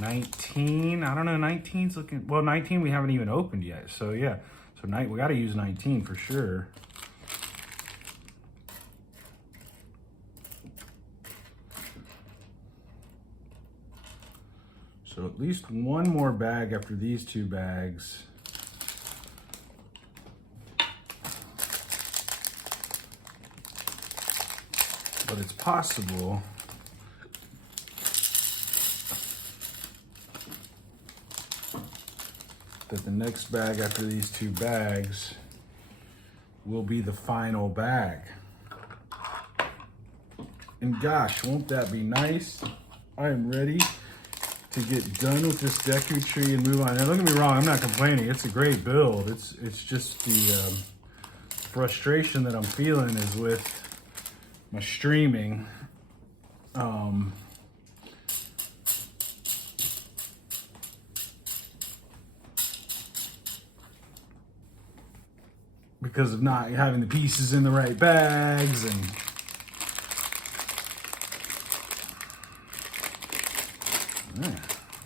19. I don't know, 19's looking, well, 19 we haven't even opened yet. So yeah, so we gotta use 19 for sure. So at least one more bag after these 2 bags. But it's possible that the next bag after these 2 bags will be the final bag. And gosh, won't that be nice? I am ready to get done with this Deku tree and move on. Now don't get me wrong, I'm not complaining. It's a great build. It's just the frustration that I'm feeling is with my streaming. Because of not having the pieces in the right bags and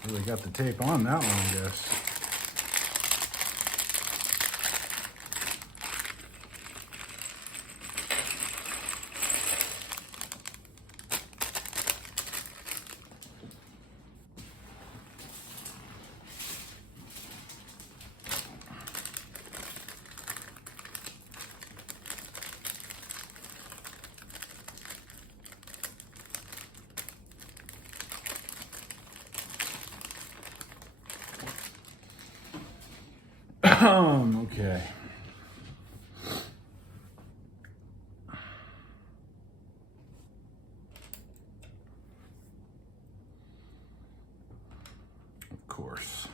really got the tape on that one, I guess. Okay. Of course.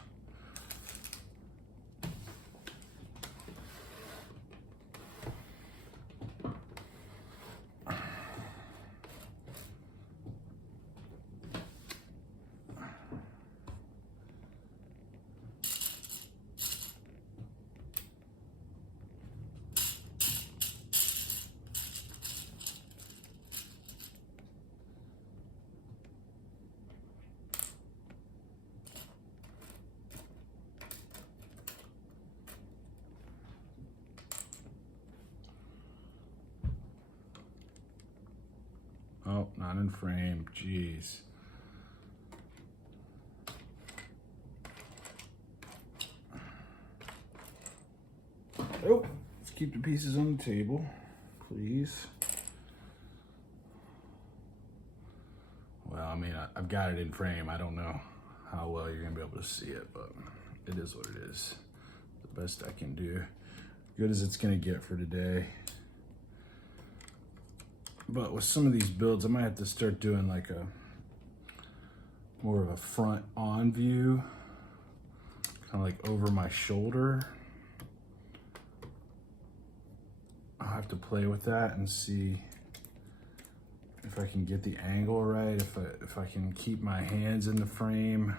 Oh, not in frame. Jeez. Oh, let's keep the pieces on the table, please. Well, I mean, I've got it in frame. I don't know how well you're gonna be able to see it, but it is what it is. The best I can do. Good as it's gonna get for today. But with some of these builds, I might have to start doing like a more of a front on view, kind of like over my shoulder. I'll have to play with that and see if I can get the angle right, if I can keep my hands in the frame.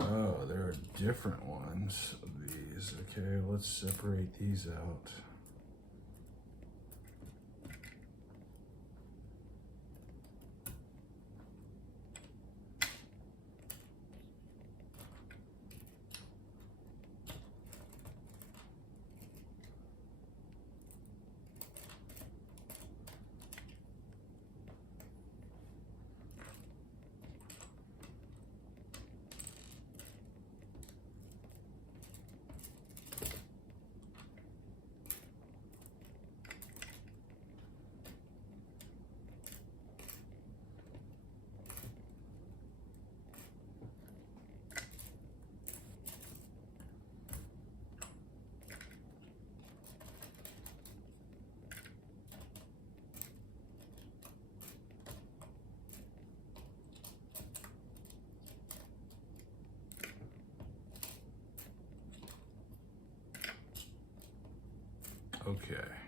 Oh, there are different ones of these. Okay, let's separate these out. Okay.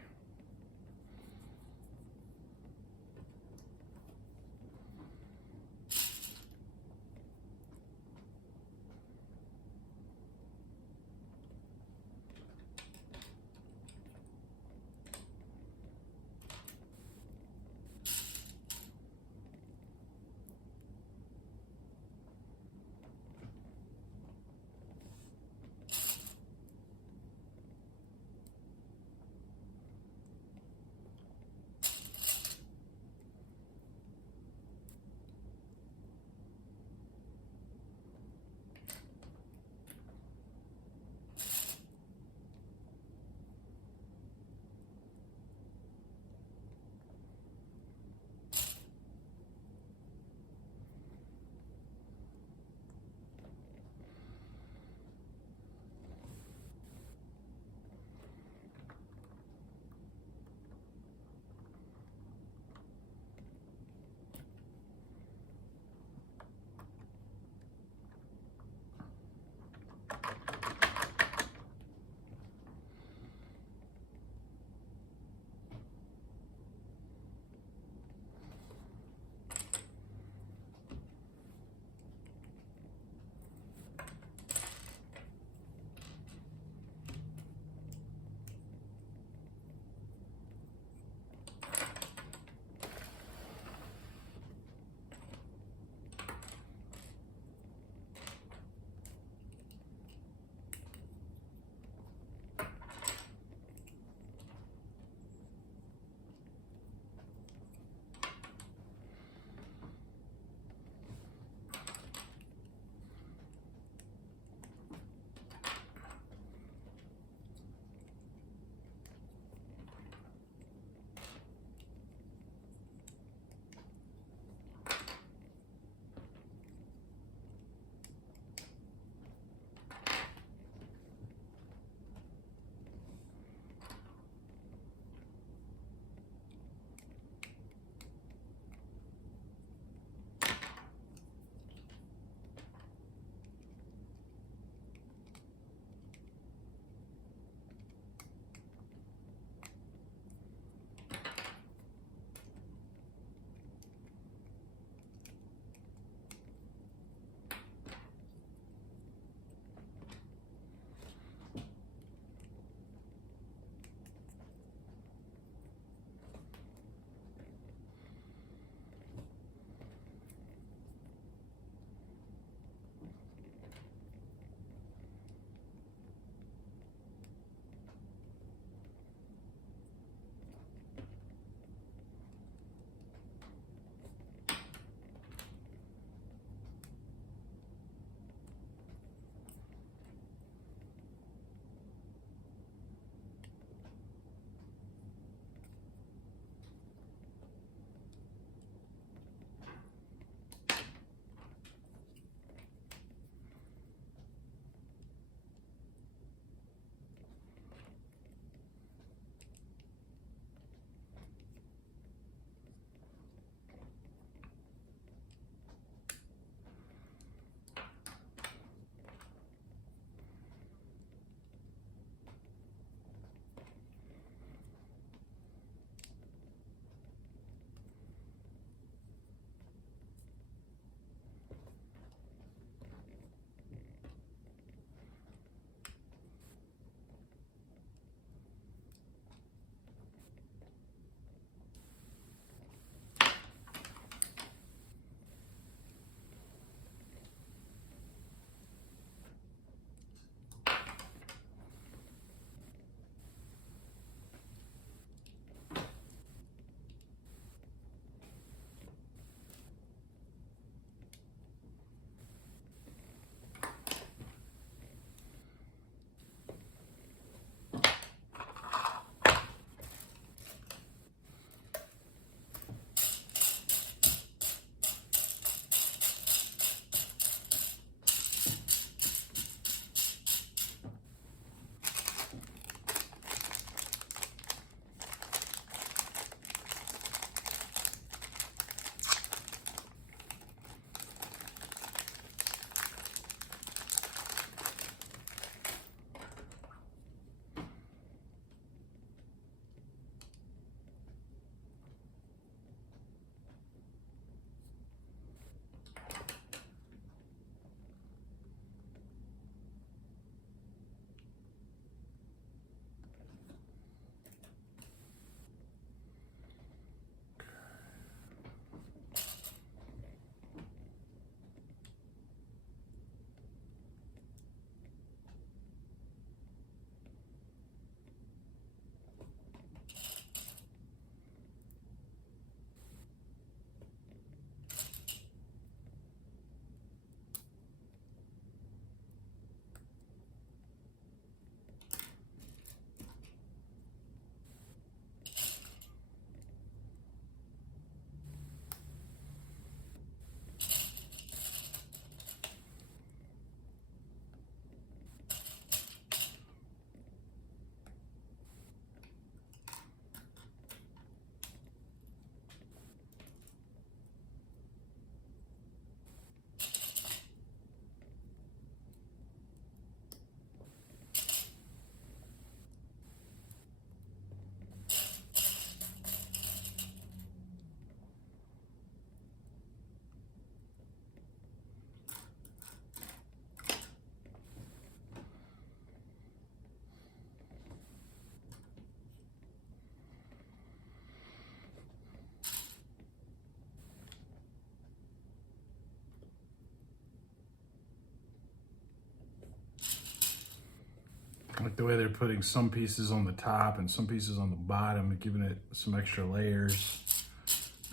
like the way they're putting some pieces on the top and some pieces on the bottom and giving it some extra layers,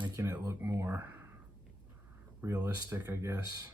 making it look more realistic, I guess.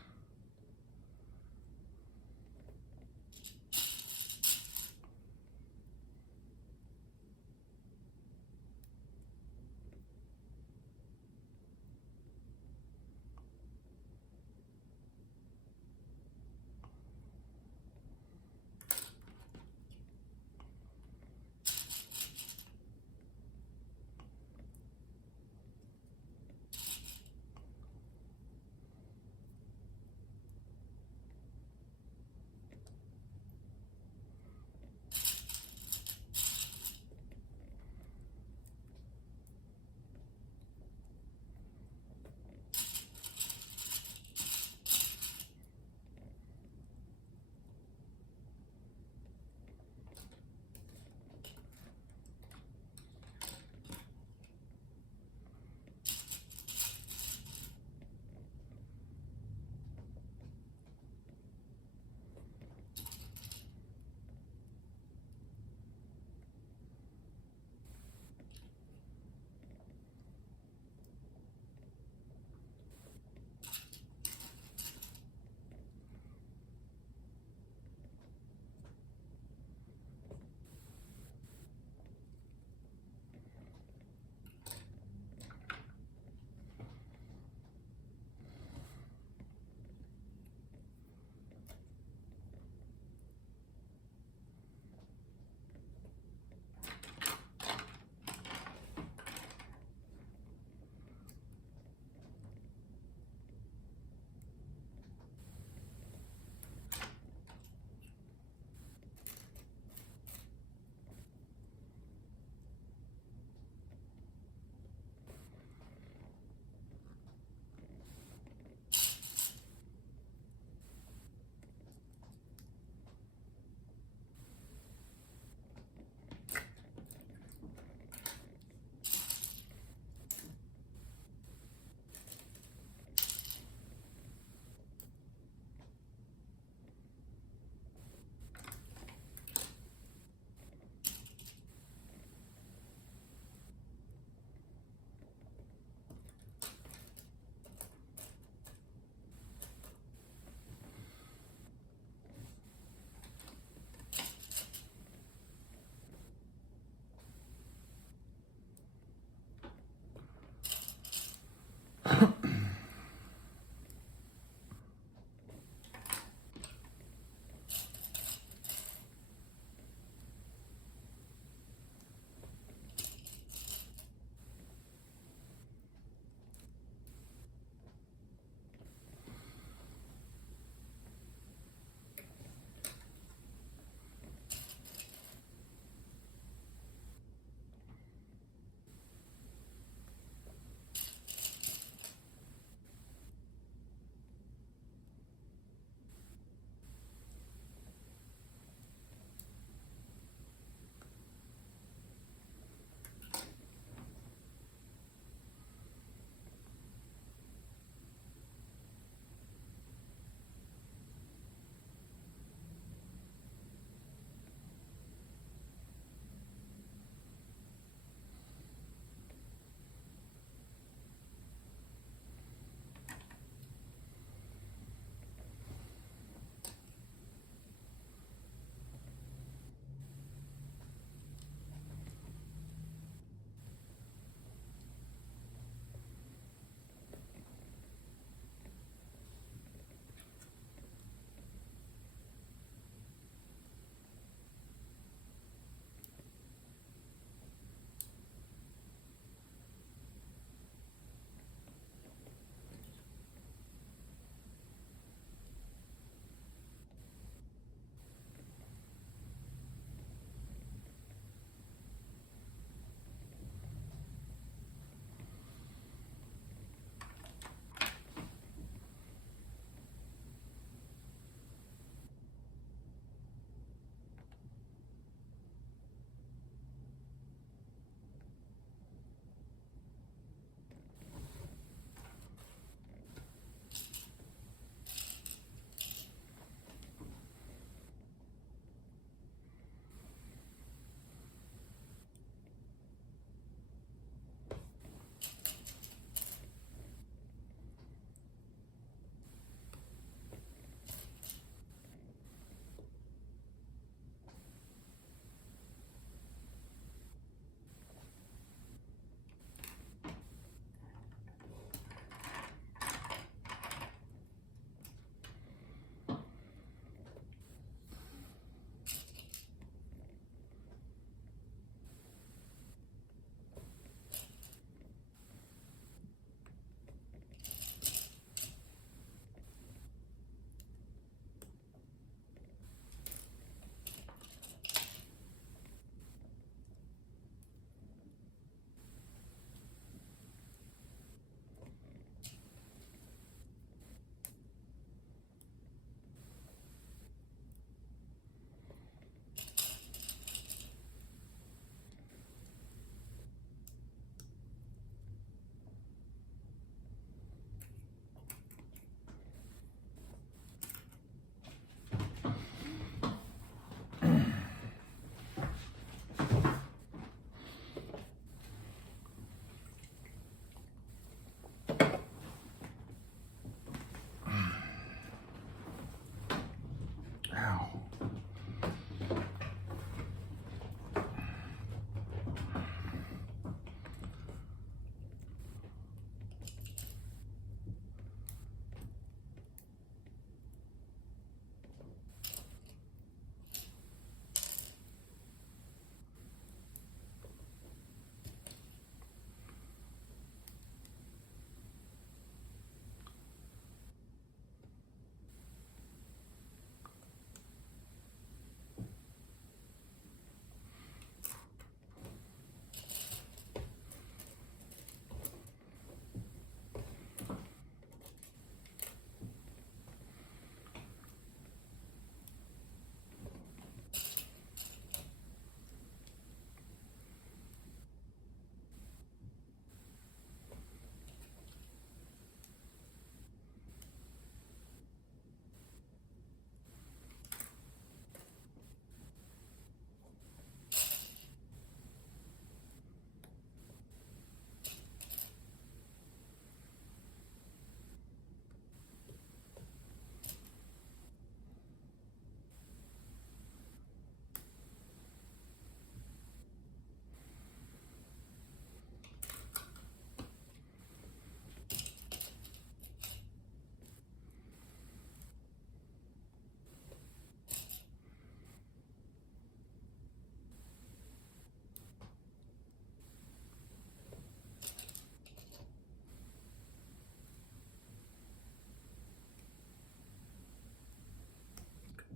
Ow.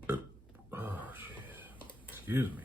Oh, jeez. Excuse me.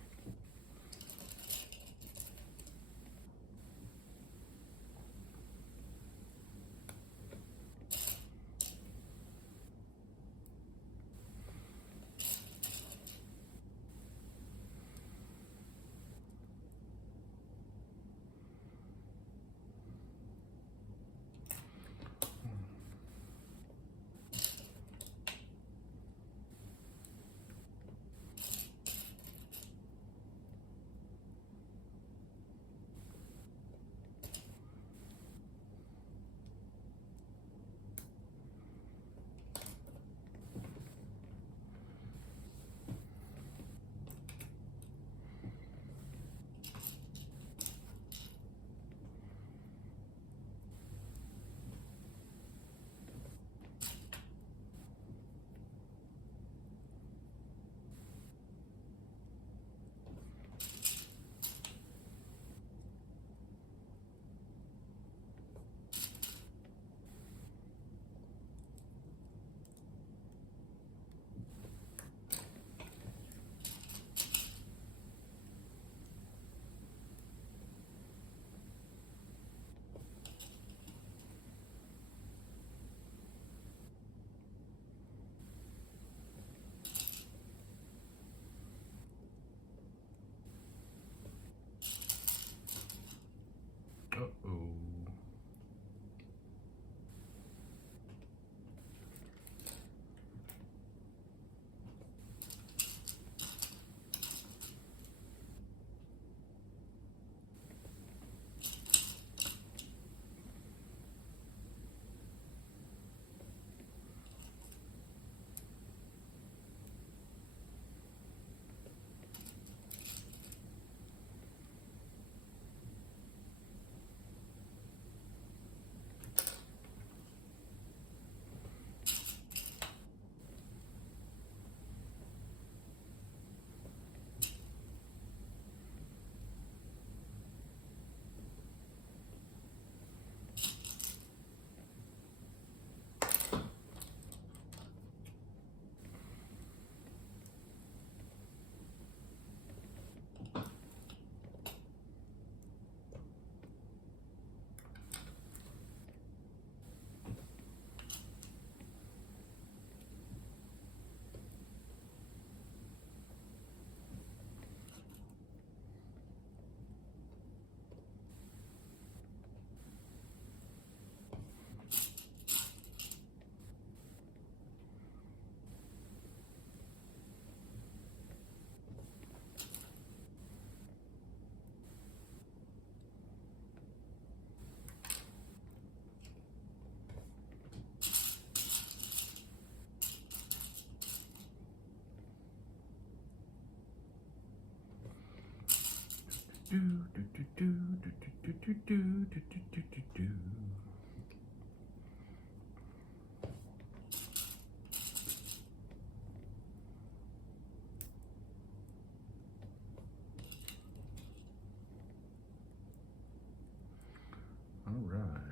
All right.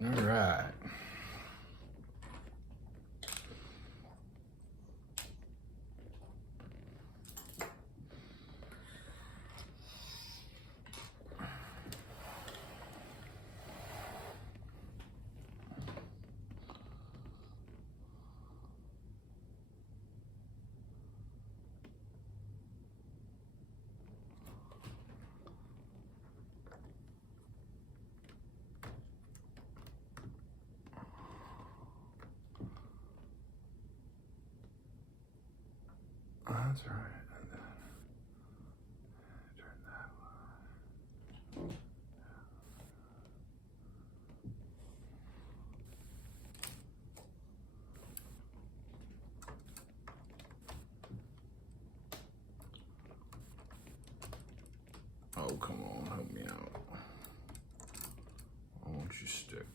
All right. That's right. And then turn that one. Oh, come on, help me out. Why won't you stick?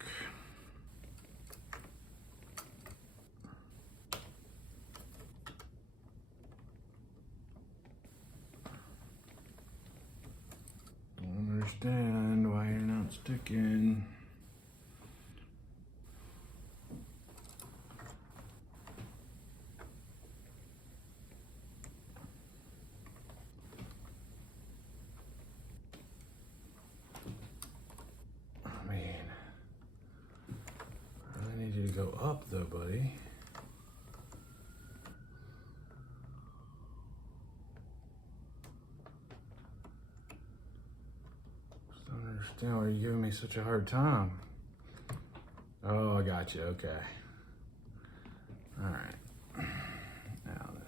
Don't understand why you're not sticking. I mean, I really need you to go up though, buddy. Just don't understand why you're giving me such a hard time. Oh, I got you, okay. All right. Now then.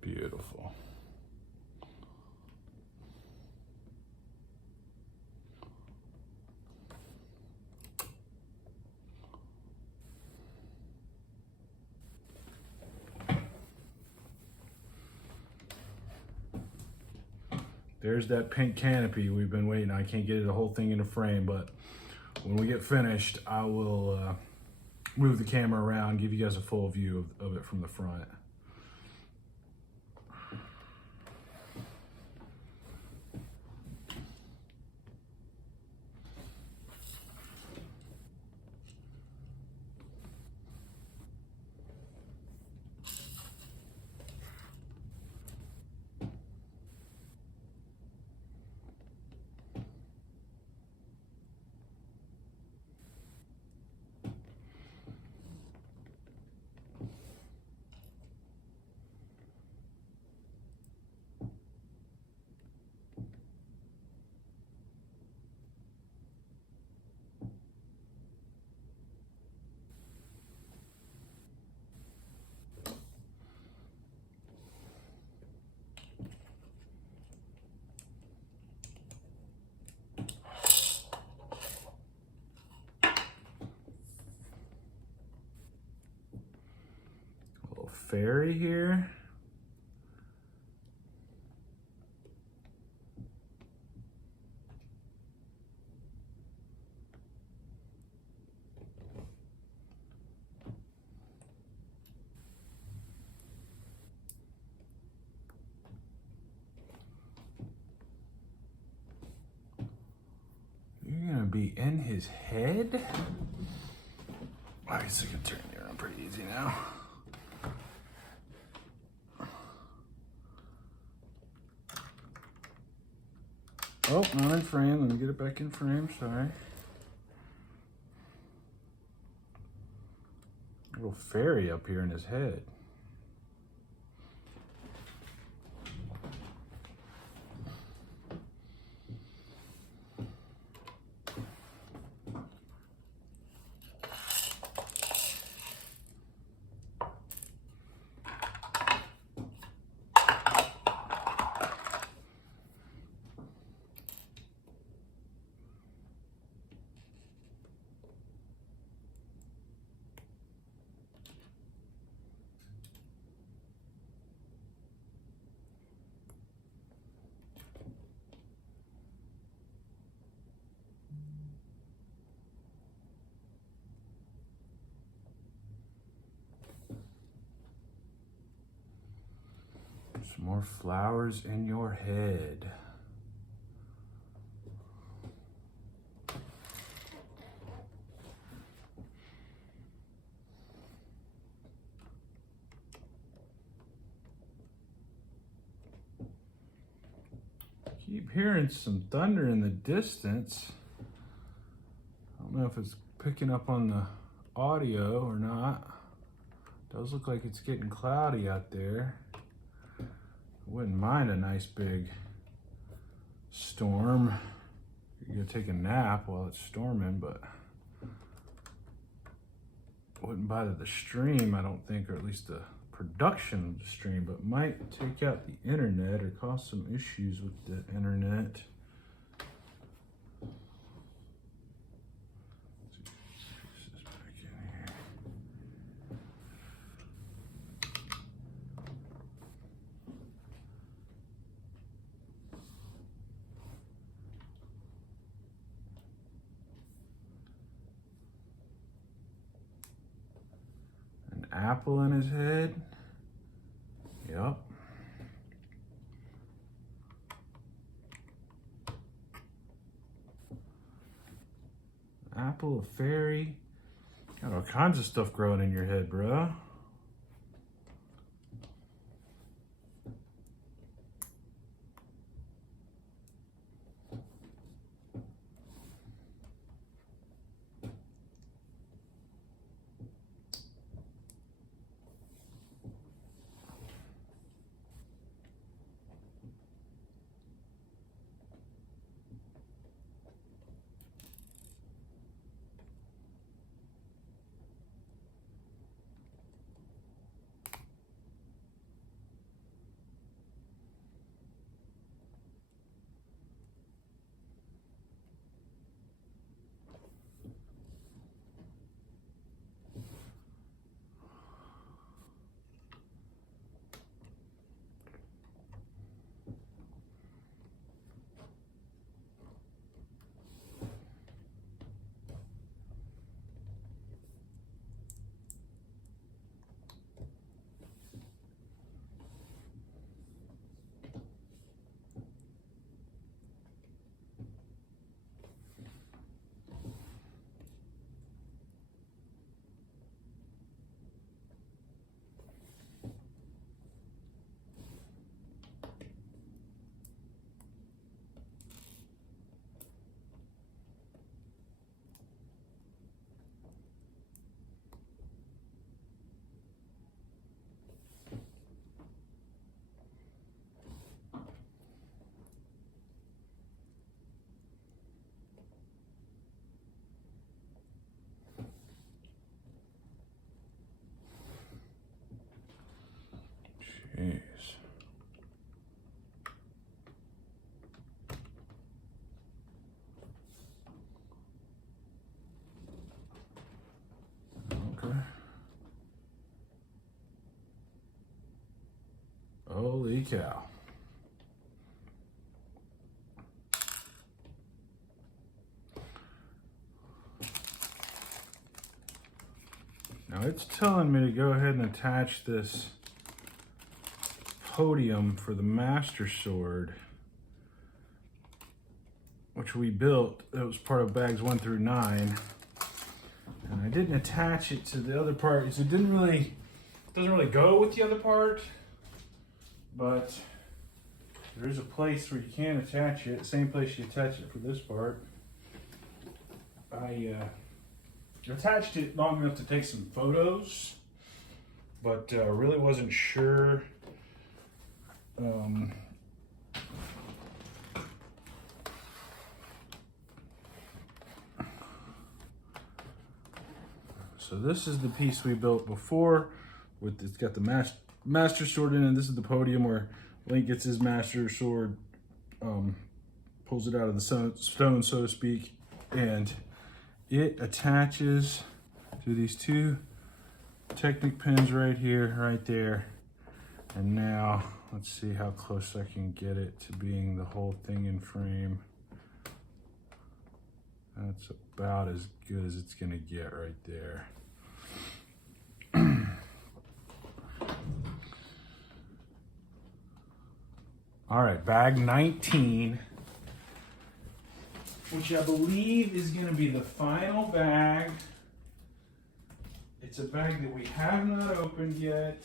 Beautiful. There's that pink canopy we've been waiting. I can't get the whole thing in the frame, but when we get finished, I will move the camera around, give you guys a full view of it from the front. Fairy here. be in his head. I guess I can turn it around pretty easy now. Oh, not in frame. Let me get it back in frame. Sorry. A little fairy up here in his head. Some more flowers in your head. Keep hearing some thunder in the distance. I don't know if it's picking up on the audio or not. Does look like it's getting cloudy out there. I wouldn't mind a nice big storm. You're gonna take a nap while it's storming, but wouldn't bother the stream, I don't think, or at least the production of the stream, but might take out the internet or cause some issues with the internet. Apple in his head. Yep. Apple, a fairy. Got all kinds of stuff growing in your head, bro. Jeez. Okay. Holy cow. Now it's telling me to go ahead and attach this podium for the Master Sword which we built. That was part of bags 1 through 9. And I didn't attach it to the other part. So it doesn't really go with the other part, but there's a place where you can attach it. Same place you attach it for this part. I attached it long enough to take some photos, but really wasn't sure. So this is the piece we built before. It's got the master sword in it. This is the podium where Link gets his master sword, pulls it out of the stone, so to speak, and it attaches to these 2 Technic pins right here, right there. And now let's see how close I can get it to being the whole thing in frame. That's about as good as it's gonna get right there. All right, bag 19, which I believe is gonna be the final bag. It's a bag that we have not opened yet.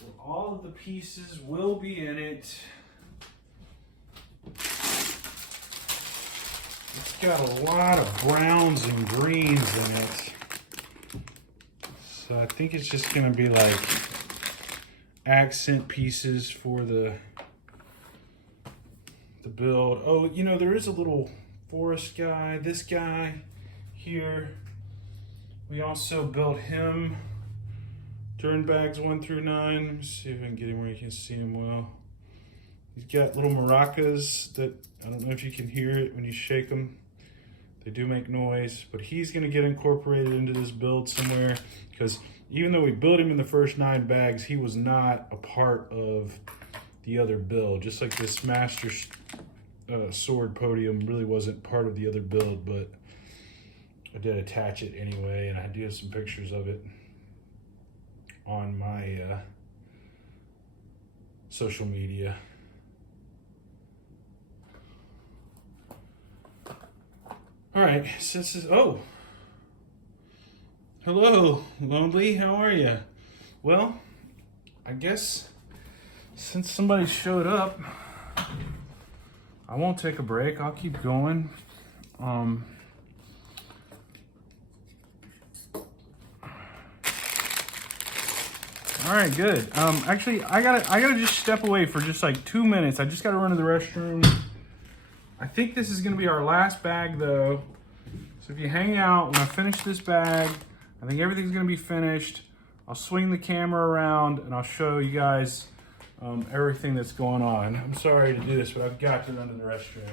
So all of the pieces will be in it. It's got a lot of browns and greens in it. So I think it's just gonna be like accent pieces for the build. Oh, you know, there is a little forest guy, this guy here. We also built him during bags 1 through 9. Let me see if I can get him where you can see him well. He's got little maracas that, I don't know if you can hear it when you shake them. They do make noise, but he's gonna get incorporated into this build somewhere, because even though we built him in the first 9 bags, he was not a part of the other build. Just like this master sword podium really wasn't part of the other build, but I did attach it anyway, and I do have some pictures of it on my social media. All right, since this, oh, hello, Lonely, how are you? Well, I guess since somebody showed up, I won't take a break. I'll keep going. All right, good. Actually, I gotta just step away for just like 2 minutes. I just gotta run to the restroom. I think this is gonna be our last bag though. So if you hang out, when I finish this bag, I think everything's gonna be finished. I'll swing the camera around and I'll show you guys everything that's going on. I'm sorry to do this, but I've got to run to the restroom.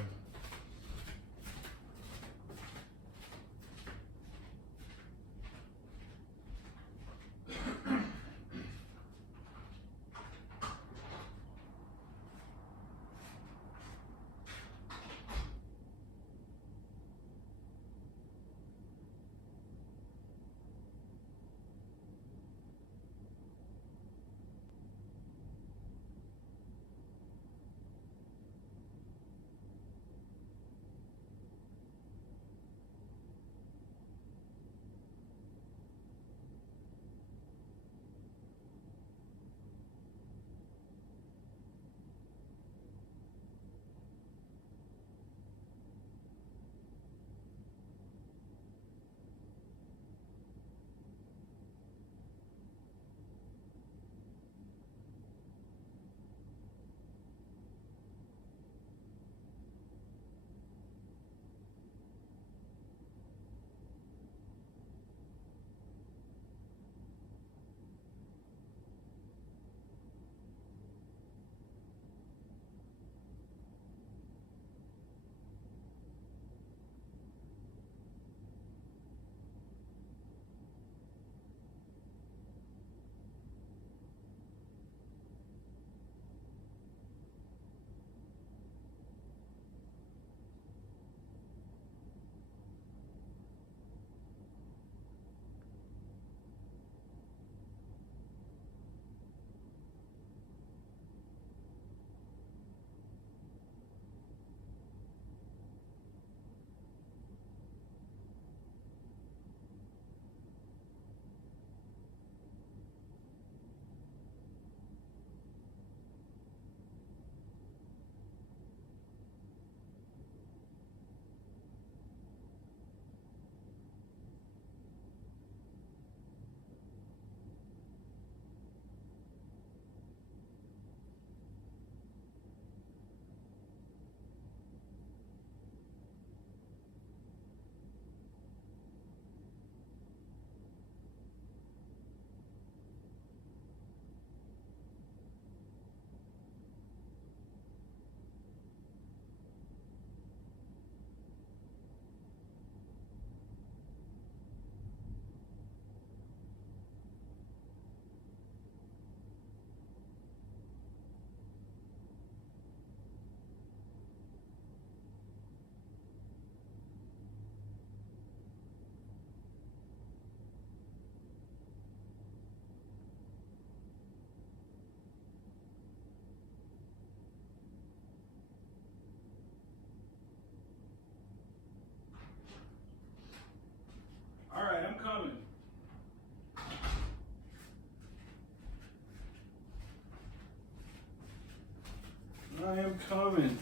I am coming.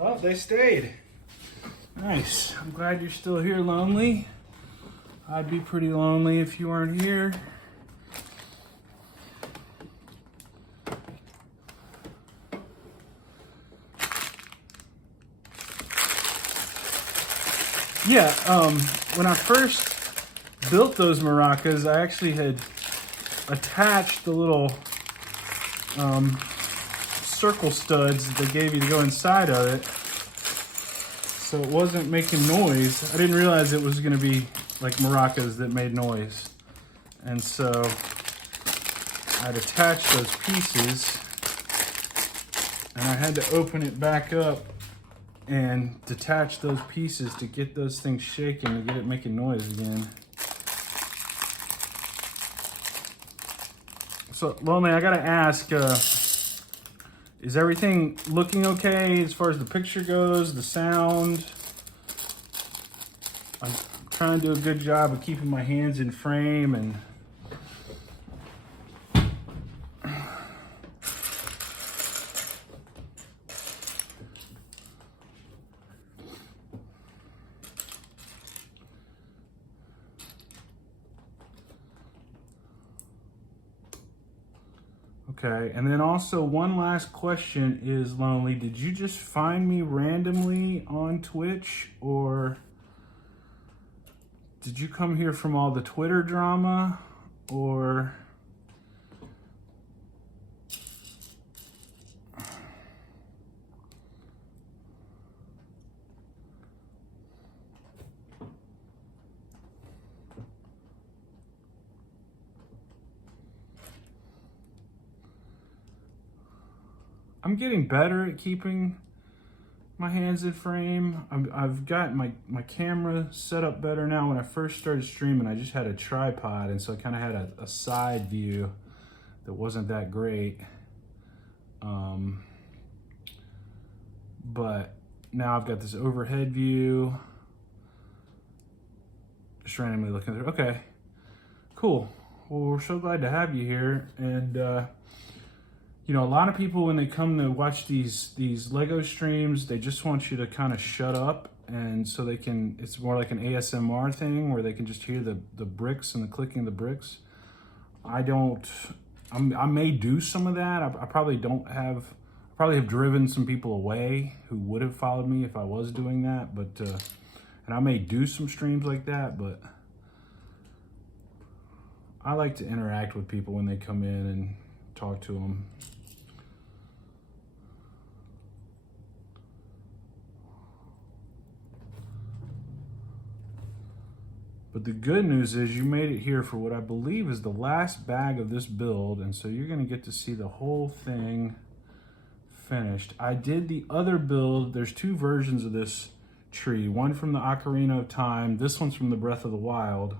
Oh, they stayed. Nice. I'm glad you're still here, Lonely. I'd be pretty lonely if you weren't here. Yeah, when I first built those maracas, I actually had attached the little circle studs that they gave you to go inside of it, so it wasn't making noise. I didn't realize it was going to be like maracas that made noise, and so I'd attach those pieces, and I had to open it back up and detach those pieces to get those things shaking, to get it making noise again. So, Lonely, I gotta ask, is everything looking okay as far as the picture goes, the sound? I'm trying to do a good job of keeping my hands in frame and okay, and then also one last question is, Lonely, did you just find me randomly on Twitch, or did you come here from all the Twitter drama, or... I'm getting better at keeping my hands in frame. I've got my camera set up better now. When I first started streaming, I just had a tripod, and so I kind of had a side view that wasn't that great. But now I've got this overhead view. Just randomly looking through. Okay, cool. Well, we're so glad to have you here. And you know, a lot of people, when they come to watch these Lego streams, they just want you to kind of shut up, and so they can, it's more like an ASMR thing where they can just hear the bricks and the clicking of the bricks. I may do some of that. I probably have driven some people away who would have followed me if I was doing that, but and I may do some streams like that, but I like to interact with people when they come in and talk to them. But the good news is you made it here for what I believe is the last bag of this build, and so you're gonna get to see the whole thing finished. I did the other build. There's two versions of this tree, one from the Ocarina of Time, this one's from the Breath of the Wild.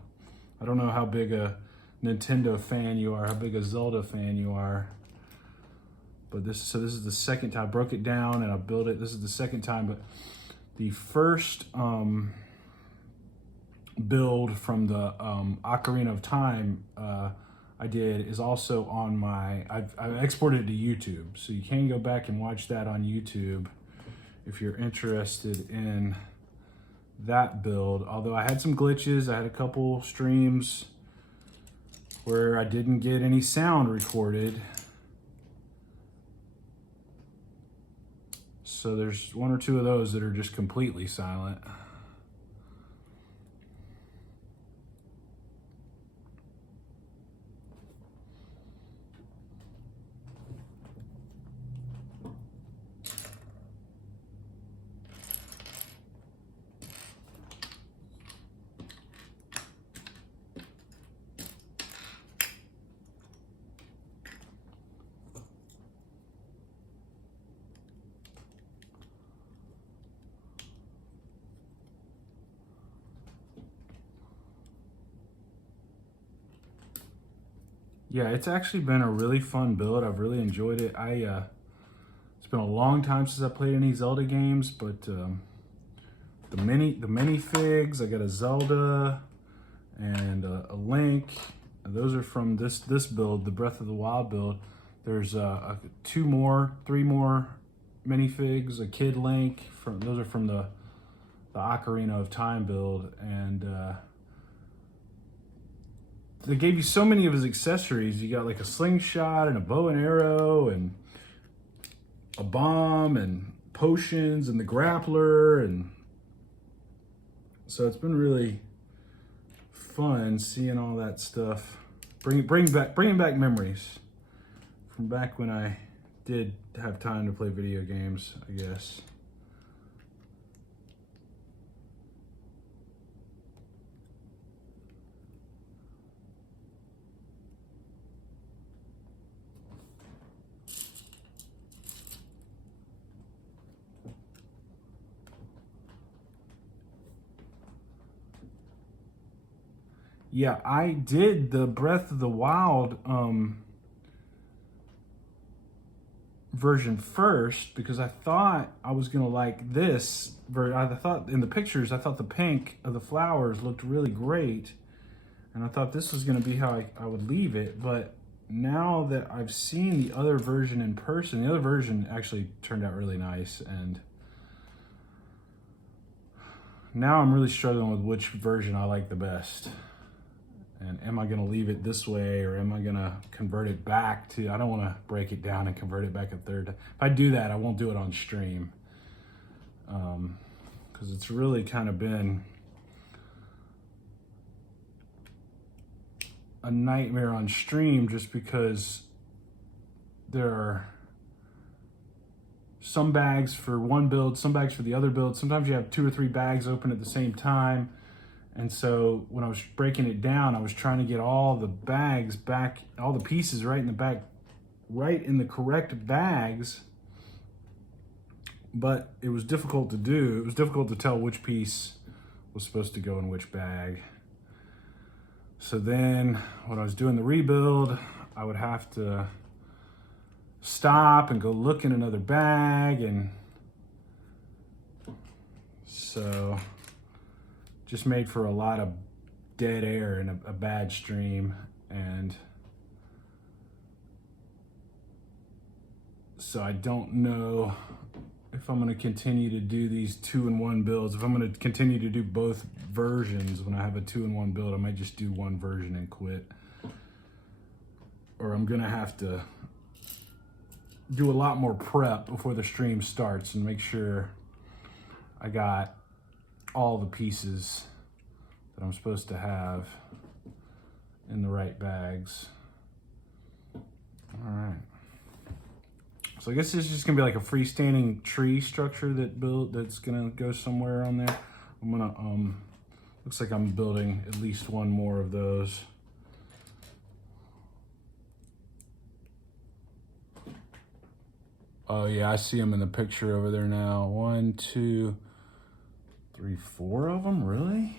I don't know how big a Nintendo fan you are, how big a Zelda fan you are, but this is the second time. I broke it down and I built it. This is the second time, but the first build from the Ocarina of Time I did is also on my, I've exported it to YouTube, so you can go back and watch that on YouTube if you're interested in that build. Although I had some glitches, I had a couple streams where I didn't get any sound recorded. So there's one or two of those that are just completely silent. Yeah, it's actually been a really fun build. I've really enjoyed it. It's been a long time since I played any Zelda games, but the minifigs, I got a Zelda and a Link. And those are from this build, the Breath of the Wild build. There's three more minifigs, a Kid Link. Those are from the Ocarina of Time build, and they gave you so many of his accessories. You got like a slingshot and a bow and arrow and a bomb and potions and the grappler, and so it's been really fun seeing all that stuff. Bringing back memories from back when I did have time to play video games, I guess. Yeah, I did the Breath of the Wild version first because I thought I was gonna like this. I thought in the pictures, I thought the pink of the flowers looked really great, and I thought this was gonna be how I would leave it. But now that I've seen the other version in person, the other version actually turned out really nice, and now I'm really struggling with which version I like the best. And am I gonna leave it this way, or am I gonna convert it back to, I don't wanna break it down and convert it back a third. If I do that, I won't do it on stream. Because it's really kind of been a nightmare on stream, just because there are some bags for one build, some bags for the other build. Sometimes you have 2 or 3 bags open at the same time. And so when I was breaking it down, I was trying to get all the bags back, all the pieces right in the back, right in the correct bags. But it was difficult to do. It was difficult to tell which piece was supposed to go in which bag. So then when I was doing the rebuild, I would have to stop and go look in another bag. And so just made for a lot of dead air and a bad stream. And so I don't know if I'm gonna continue to do these 2-in-1 builds. If I'm gonna continue to do both versions when I have a 2-in-1 build, I might just do one version and quit. Or I'm gonna have to do a lot more prep before the stream starts and make sure I got all the pieces that I'm supposed to have in the right bags. All right. So I guess this is just gonna be like a freestanding tree structure that's gonna go somewhere on there. I'm gonna, looks like I'm building at least one more of those. Oh yeah, I see them in the picture over there now. 1, 2, 3, 4 of them, really?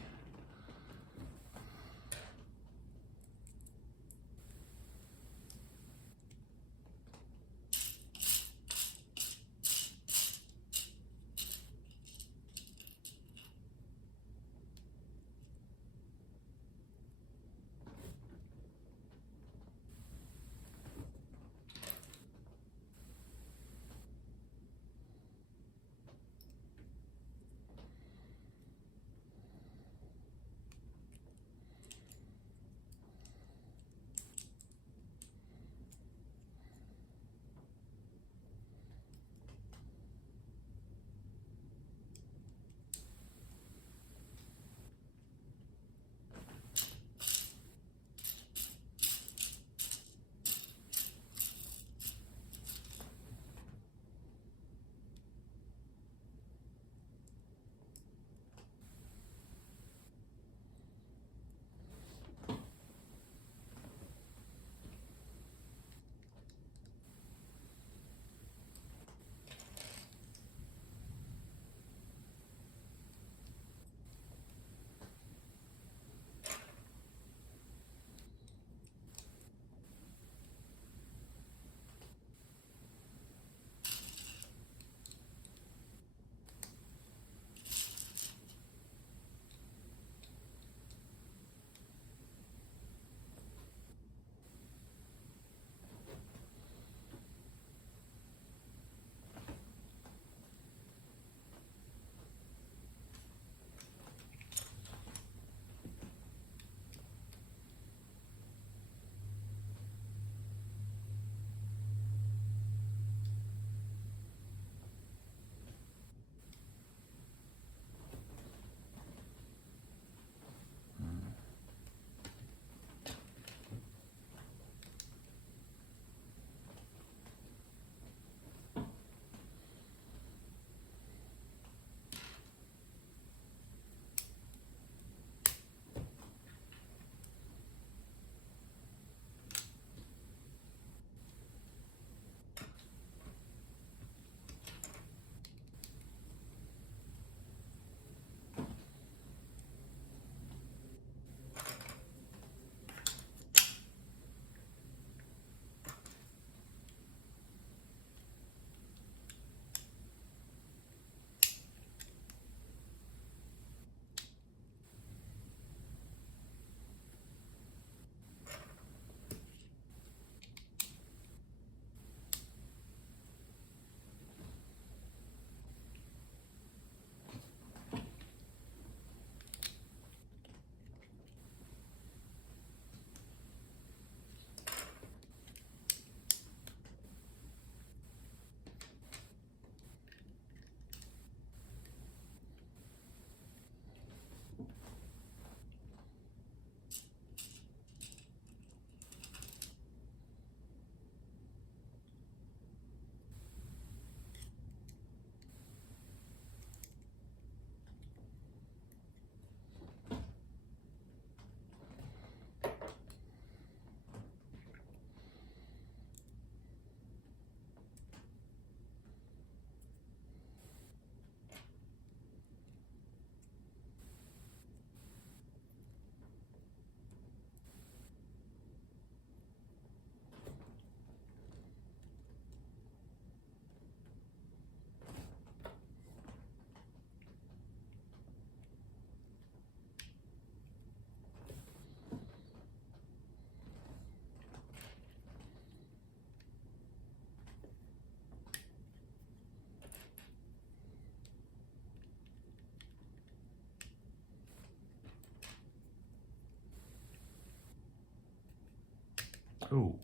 Cool.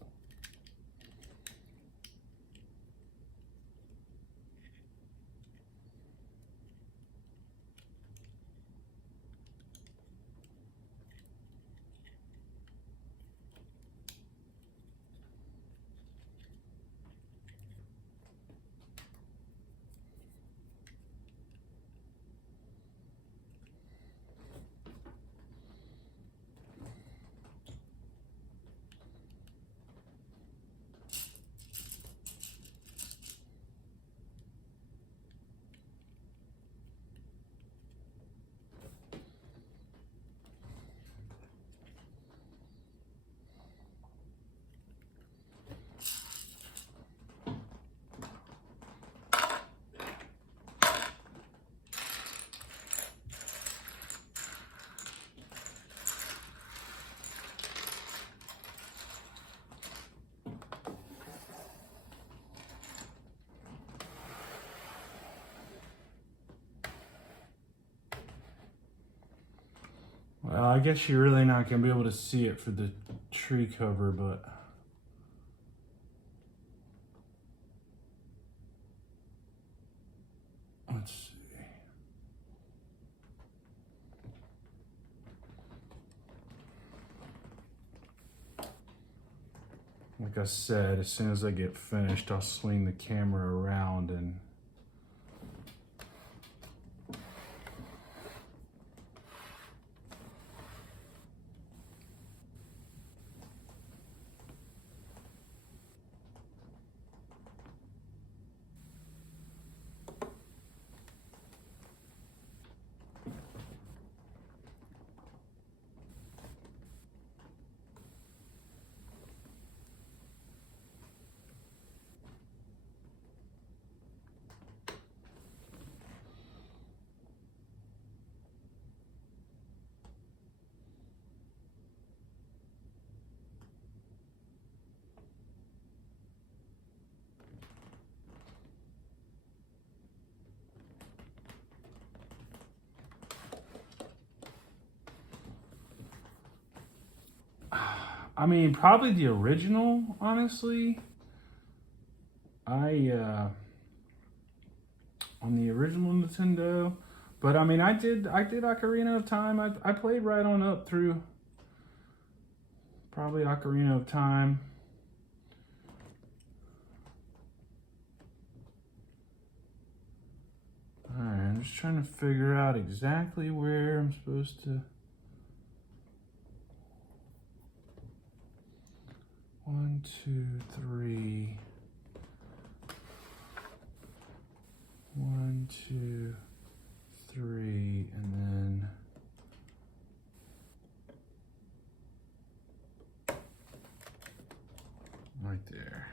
Well, I guess you're really not going to be able to see it for the tree cover, but let's see. Like I said, as soon as I get finished, I'll swing the camera around and I mean, probably the original, honestly. On the original Nintendo, but I mean, I did Ocarina of Time. I played right on up through probably Ocarina of Time. All right, I'm just trying to figure out exactly where I'm supposed to. 1, 2, 3. 1, 2, 3, and then right there.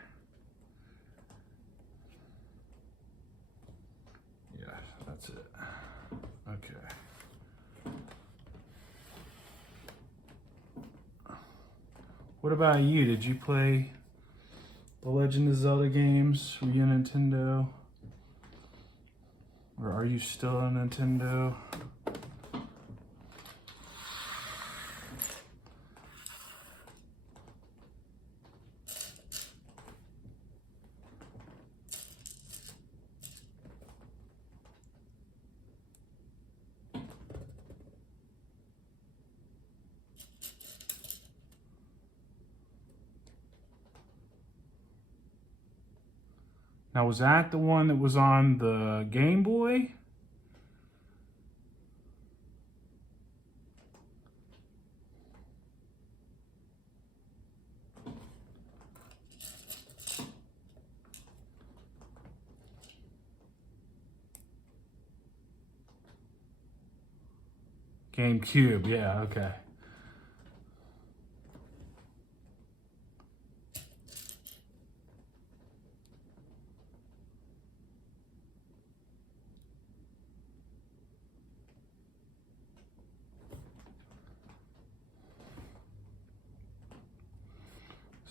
Yeah, that's it. Okay. What about you? Did you play the Legend of Zelda games for your Nintendo? Or are you still on Nintendo? Now, was that the one that was on the Game Boy? GameCube, yeah, okay.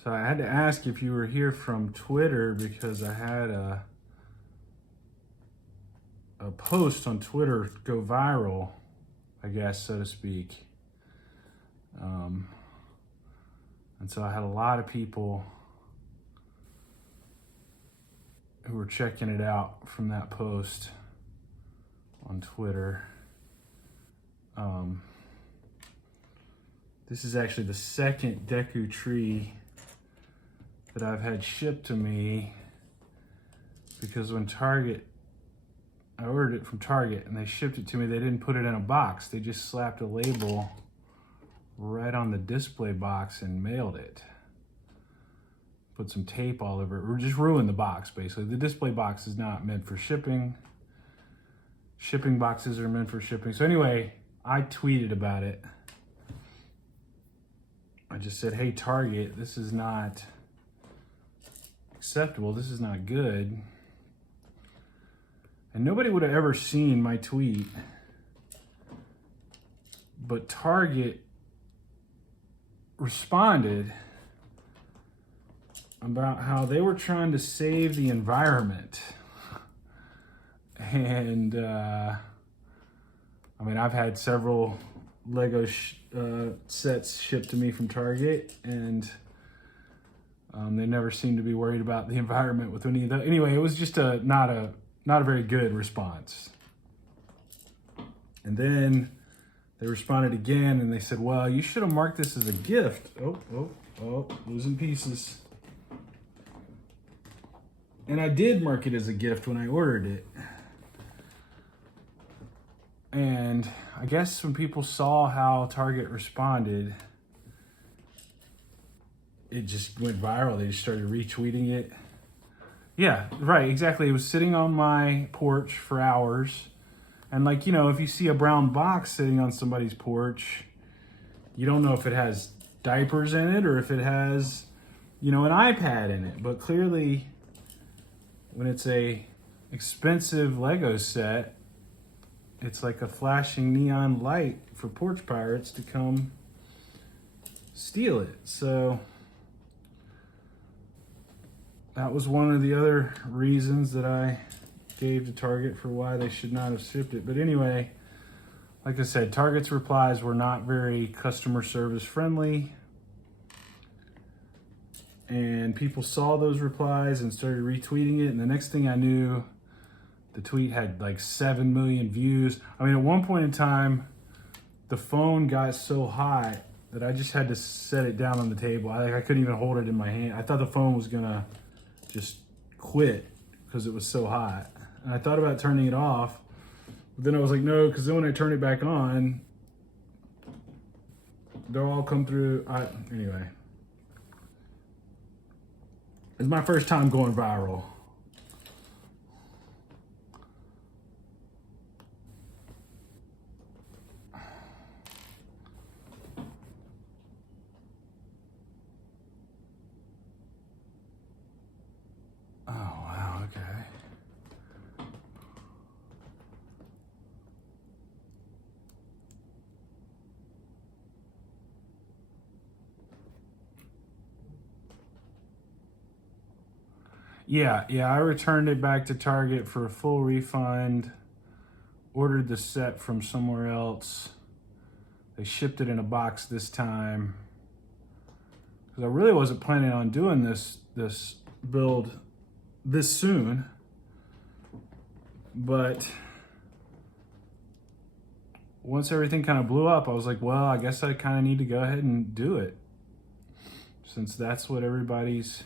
So I had to ask if you were here from Twitter because I had a post on Twitter go viral, I guess, so to speak. And And so I had a lot of people who were checking it out from that post on Twitter. This is actually the second Deku tree that I've had shipped to me, because when I ordered it from Target and they shipped it to me, they didn't put it in a box. They just slapped a label right on the display box and mailed it. Put some tape all over it, or just ruined the box, basically. The display box is not meant for shipping. Shipping boxes are meant for shipping. So anyway, I tweeted about it. I just said, hey, Target, this is not acceptable. This is not good. And nobody would have ever seen my tweet. But Target responded about how they were trying to save the environment. And I mean, I've had several Lego sets shipped to me from Target, and they never seem to be worried about the environment with any of that. Anyway, it was just not a very good response. And then they responded again, and they said, well, you should have marked this as a gift. Oh, losing pieces. And I did mark it as a gift when I ordered it. And I guess when people saw how Target responded, it just went viral. They just started retweeting it. Yeah, right, exactly. It was sitting on my porch for hours. And like, you know, if you see a brown box sitting on somebody's porch, you don't know if it has diapers in it or if it has, you know, an iPad in it. But clearly, when it's a expensive Lego set, it's like a flashing neon light for porch pirates to come steal it. So that was one of the other reasons that I gave to Target for why they should not have shipped it. But anyway, like I said, Target's replies were not very customer service friendly. And people saw those replies and started retweeting it. And the next thing I knew, the tweet had like 7 million views. I mean, at one point in time, the phone got so hot that I just had to set it down on the table. I couldn't even hold it in my hand. I thought the phone was gonna just quit because it was so hot. And I thought about turning it off, but then I was like, no, because then when I turn it back on, they'll all come through. Anyway, it's my first time going viral. Oh, wow, okay. Yeah, I returned it back to Target for a full refund, ordered the set from somewhere else. They shipped it in a box this time, because I really wasn't planning on doing this build this soon. But once everything kind of blew up, I was like, well, I guess I kind of need to go ahead and do it, since that's what everybody's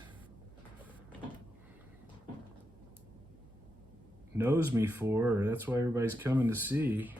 knows me for, or that's why everybody's coming to see.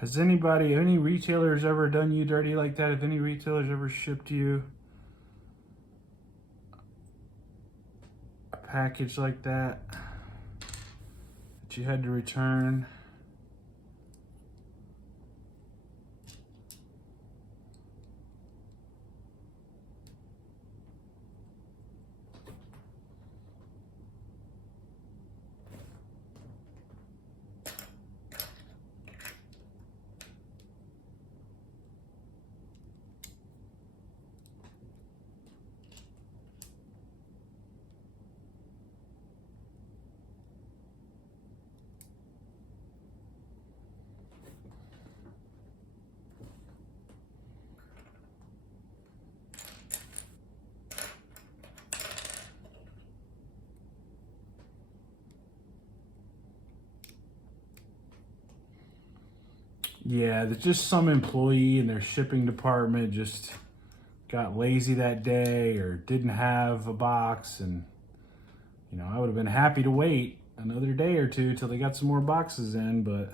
Has anybody, any retailers ever done you dirty like that? Have any retailers ever shipped you a package like that you had to return? Yeah, there's just some employee in their shipping department just got lazy that day or didn't have a box, and you know, I would have been happy to wait another day or two till they got some more boxes in, but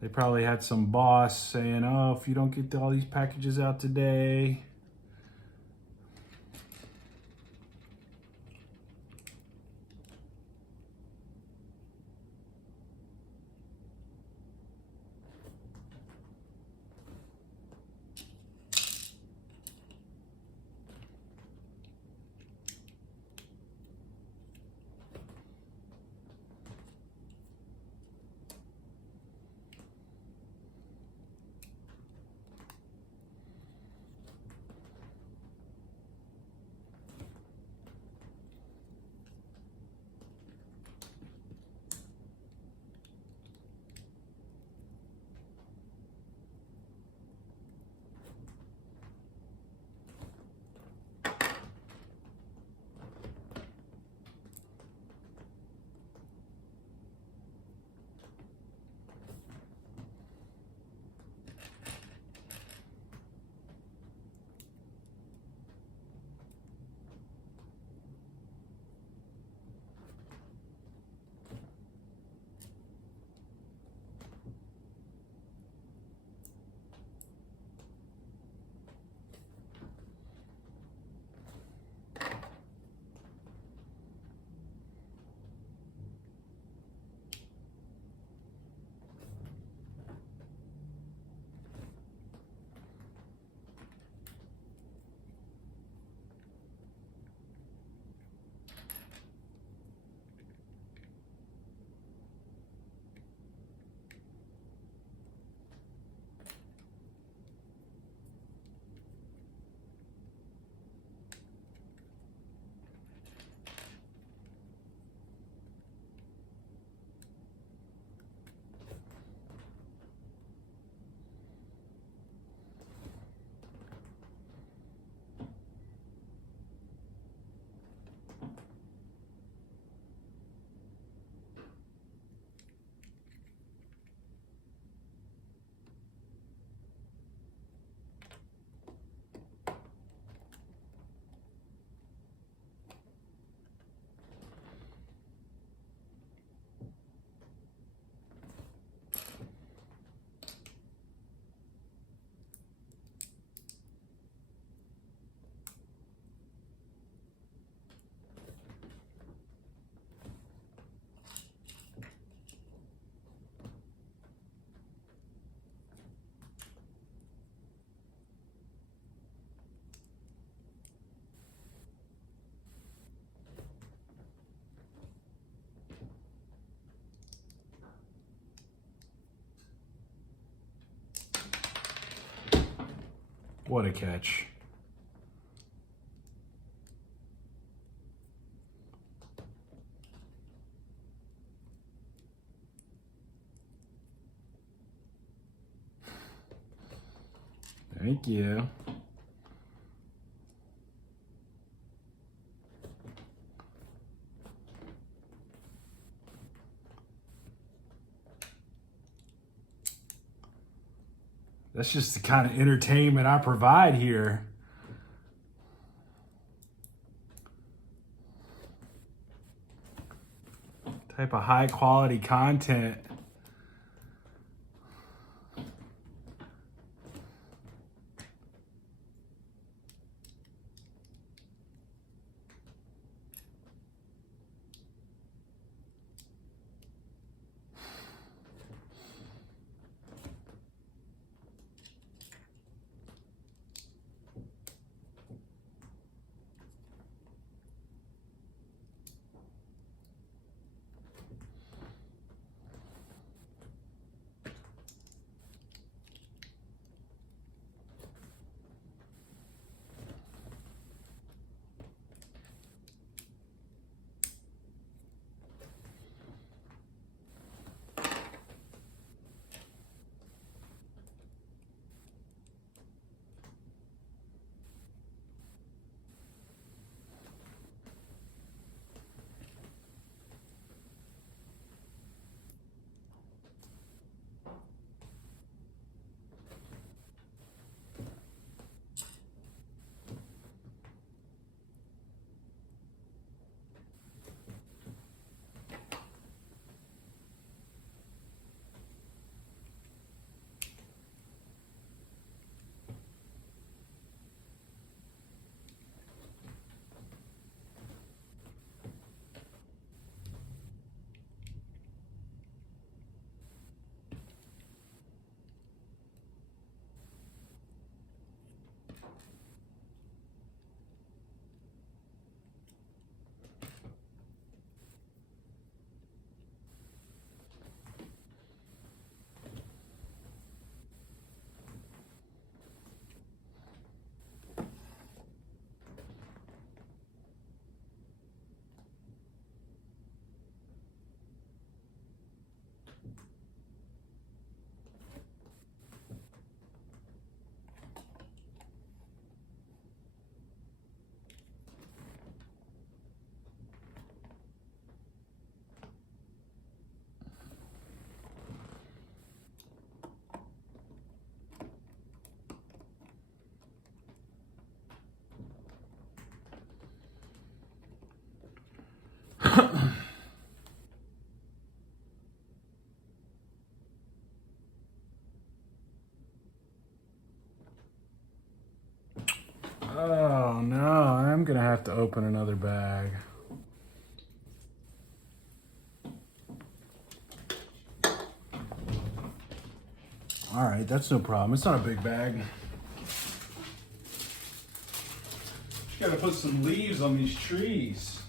they probably had some boss saying, oh, if you don't get all these packages out today. What a catch. Thank you. That's just the kind of entertainment I provide here. Type of high quality content I'm gonna have to open another bag. All right, that's no problem. It's not a big bag. Just gotta put some leaves on these trees.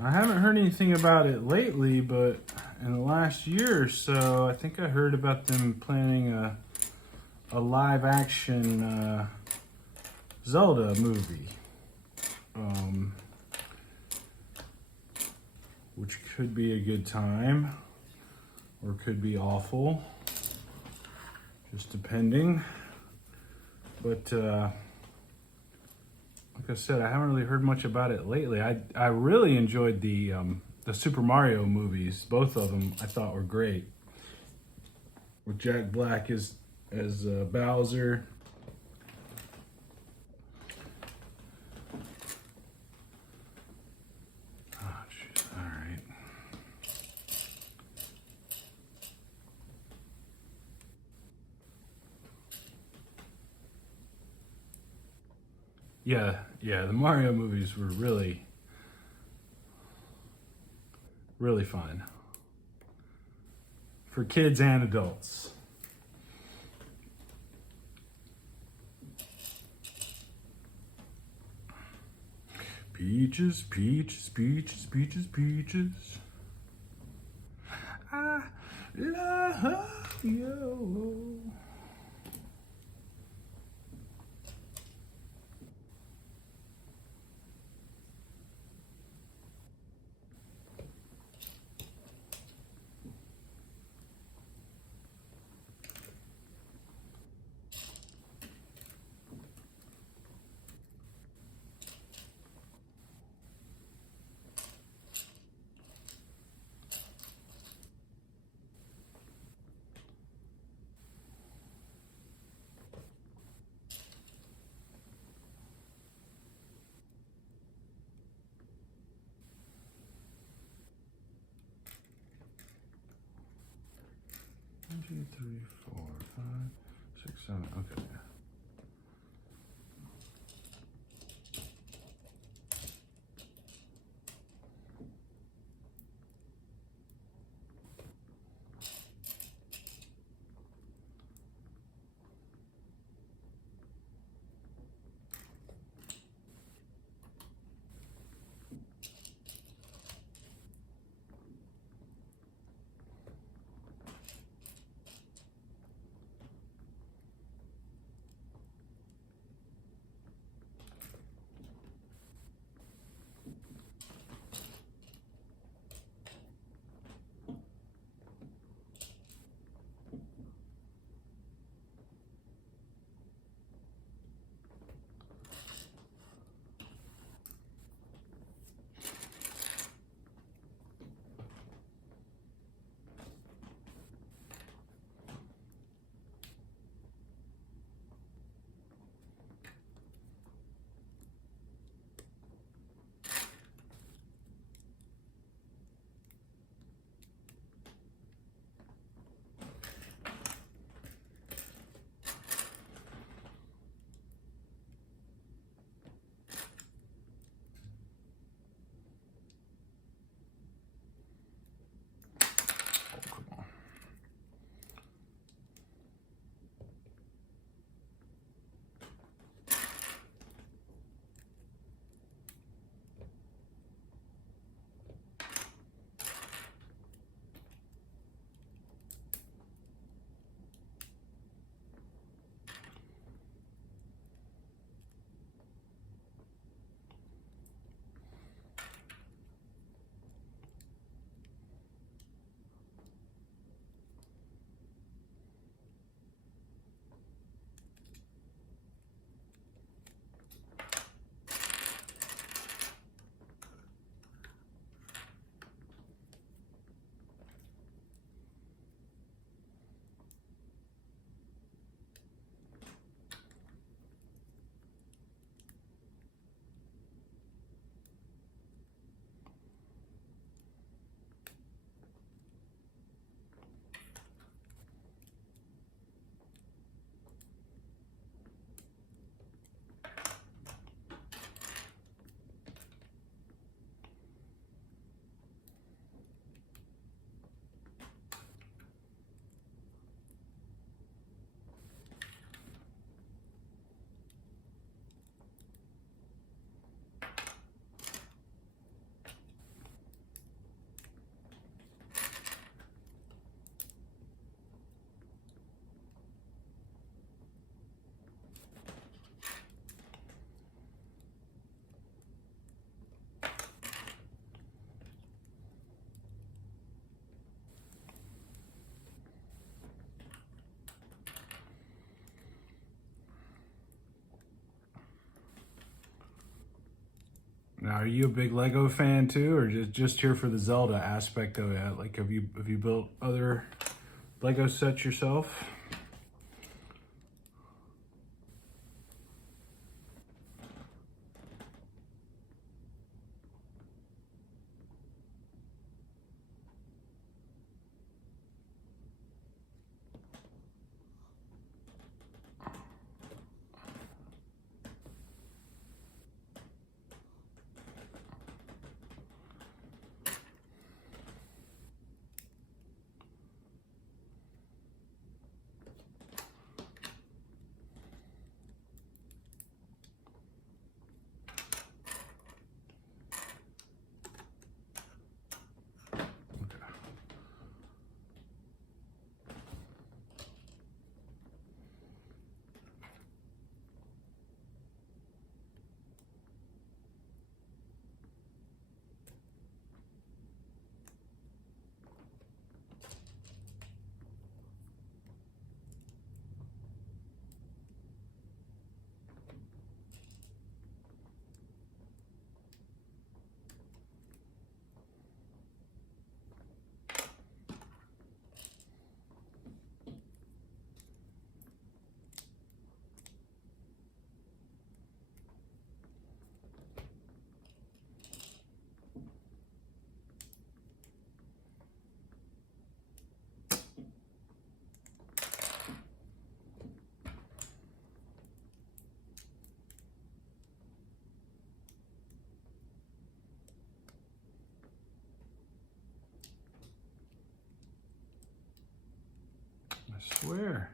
I haven't heard anything about it lately, but in the last year or so, I think I heard about them planning a live action Zelda movie, which could be a good time or could be awful, just depending. But like I said, I haven't really heard much about it lately. I really enjoyed the Super Mario movies. Both of them I thought were great. With Jack Black as Bowser. Oh, jeez. All right. Yeah, the Mario movies were really, really fun. For kids and adults. Peaches, peaches, peaches, peaches, peaches. I love you. One, two, three, 4, 5, 6, 7. Okay. Are you a big Lego fan too, or just here for the Zelda aspect of it? Like, have you built other Lego sets yourself? I swear.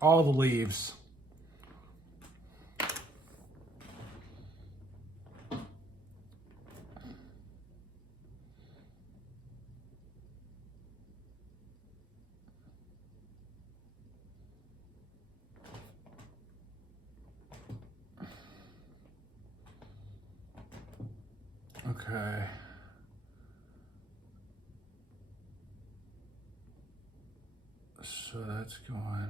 all the leaves. Okay. So that's going.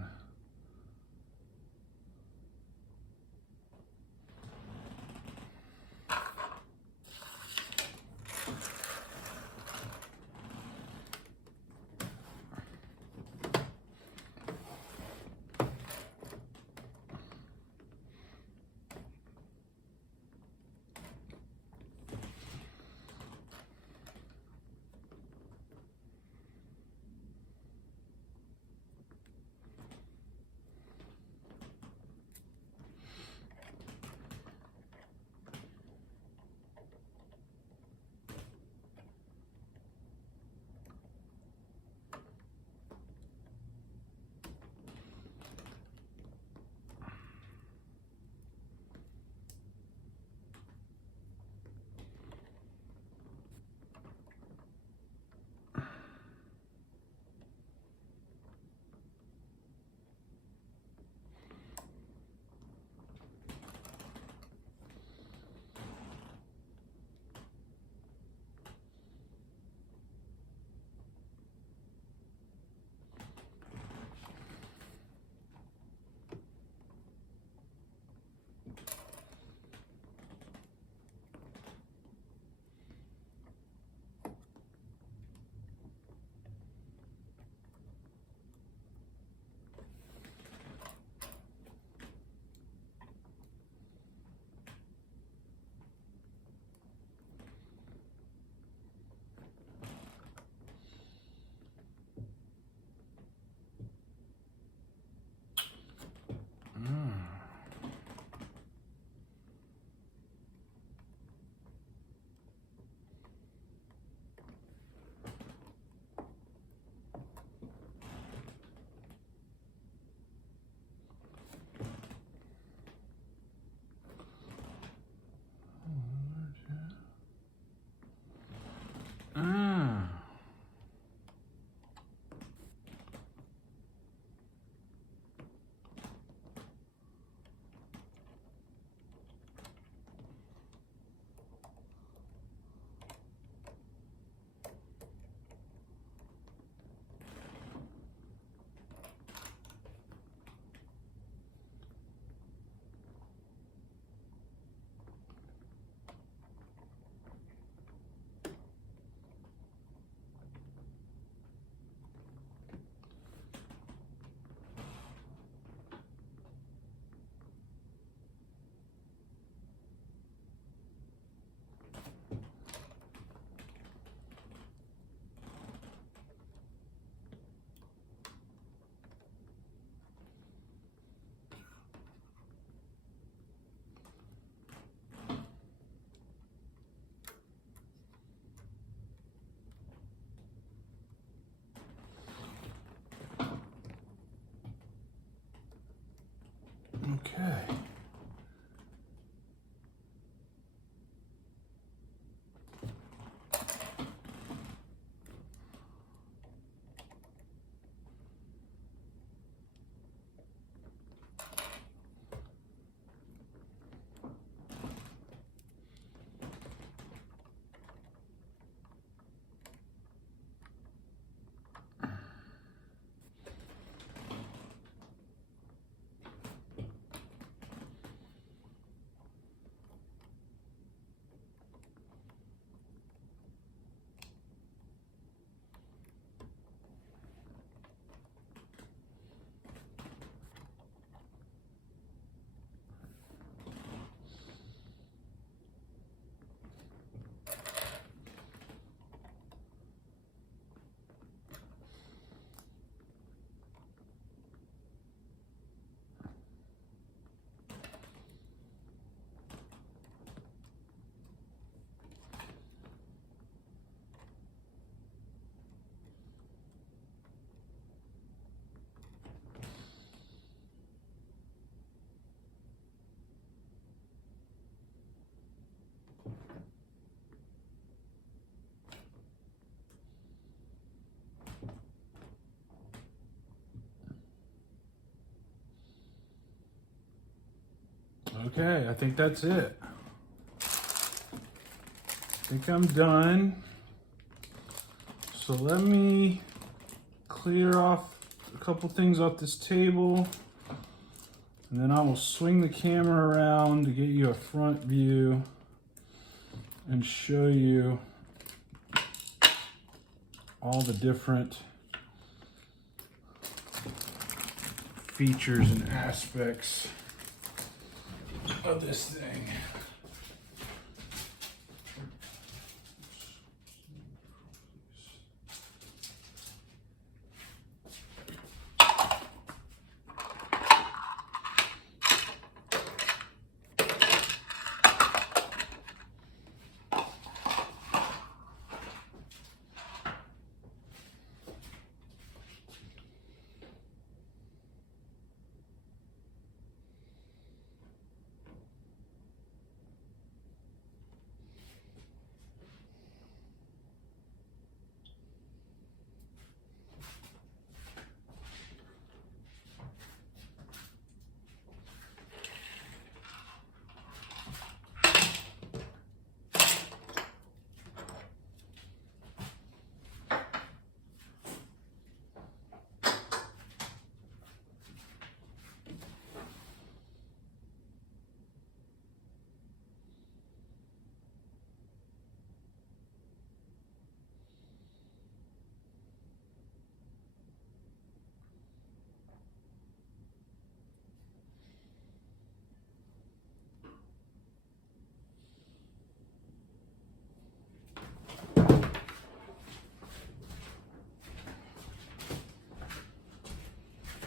Okay. Okay, I think that's it. I think I'm done. So let me clear off a couple things off this table, and then I will swing the camera around to get you a front view and show you all the different features and aspects of this thing.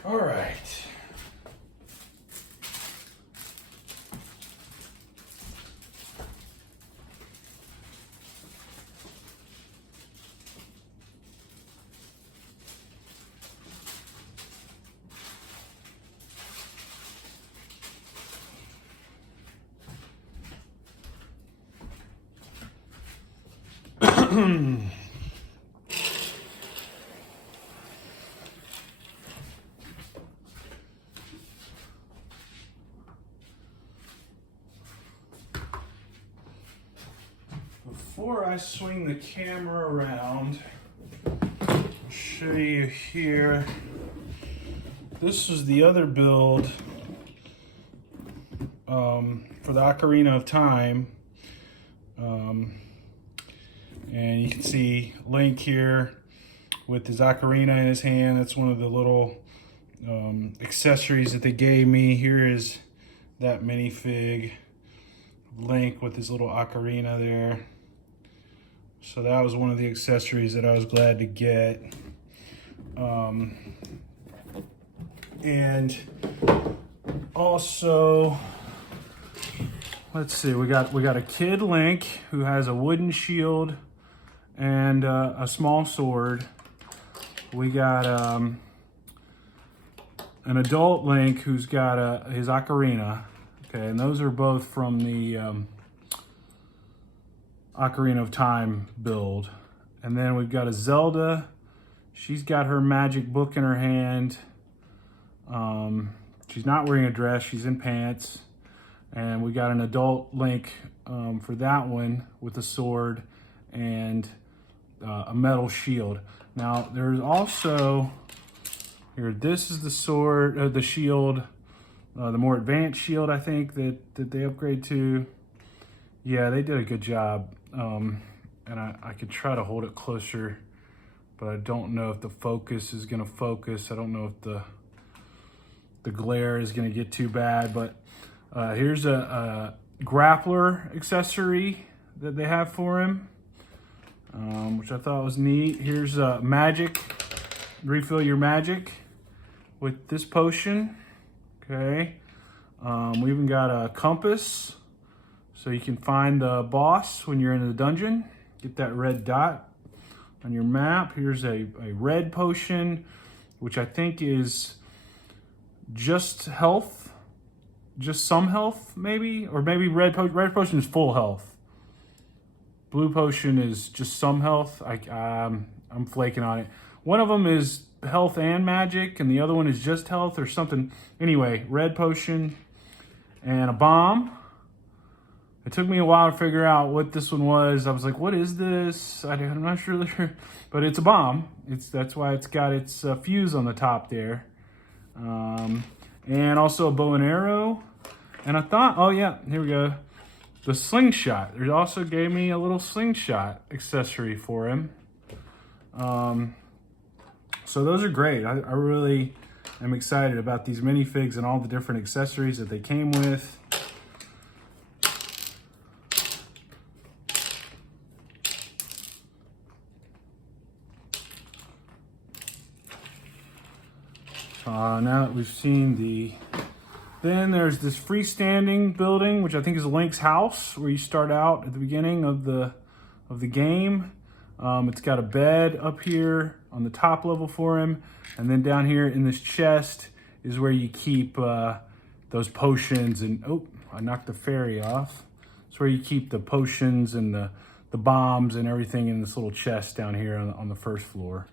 All right. Before I swing the camera around, I'll show you here. This is the other build for the Ocarina of Time. And you can see Link here with his ocarina in his hand. That's one of the little accessories that they gave me. Here is that minifig Link with his little ocarina there. So that was one of the accessories that I was glad to get. And also, let's see, we got a kid Link who has a wooden shield and a small sword. We got an adult Link who's got his ocarina. Okay, and those are both from the Ocarina of Time build. And then we've got a Zelda. She's got her magic book in her hand. She's not wearing a dress, she's in pants. And we got an adult Link for that one with a sword and a metal shield. Now there's also, here, this is the sword, the shield, the more advanced shield, I think, that they upgrade to. Yeah, they did a good job. And I could try to hold it closer, but I don't know if the focus is gonna focus. I don't know if the glare is gonna get too bad, but here's a grappler accessory that they have for him, which I thought was neat. Here's magic, refill your magic with this potion. Okay, we even got a compass, so you can find the boss when you're in the dungeon. Get that red dot on your map. Here's a red potion, which I think is just health, just some health maybe, or maybe red potion is full health. Blue potion is just some health. I'm flaking on it. One of them is health and magic, and the other one is just health or something. Anyway, red potion. and a bomb. It took me a while to figure out what this one was. I was like, what is this? I'm not sure, but it's a bomb. That's why it's got its fuse on the top there. And also a bow and arrow. And I thought, oh yeah, here we go. The slingshot. They also gave me a little slingshot accessory for him. So those are great. I really am excited about these minifigs and all the different accessories that they came with. Now that we've seen then there's this freestanding building, which I think is Link's house, where you start out at the beginning of the game. It's got a bed up here on the top level for him, and then down here in this chest is where you keep those potions. And oh, I knocked the fairy off. It's where you keep the potions and the bombs and everything in this little chest down here on the first floor.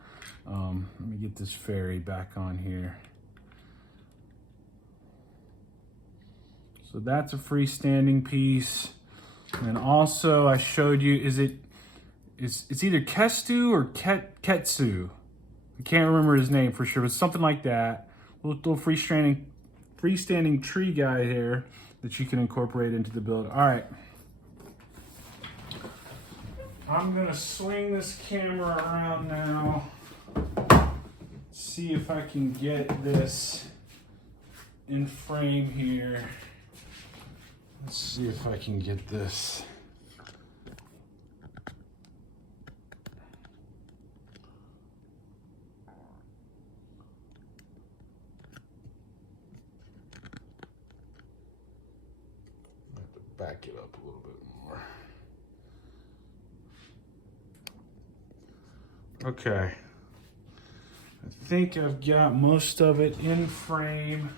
Let me get this fairy back on here. So that's a freestanding piece. And also I showed you, it's either Kestu or Ketsu. I can't remember his name for sure, but something like that. Little freestanding tree guy here that you can incorporate into the build. All right. I'm gonna swing this camera around now. See if I can get this in frame here. Let's see if I can get this. I have to back it up a little bit more. Okay. I think I've got most of it in frame.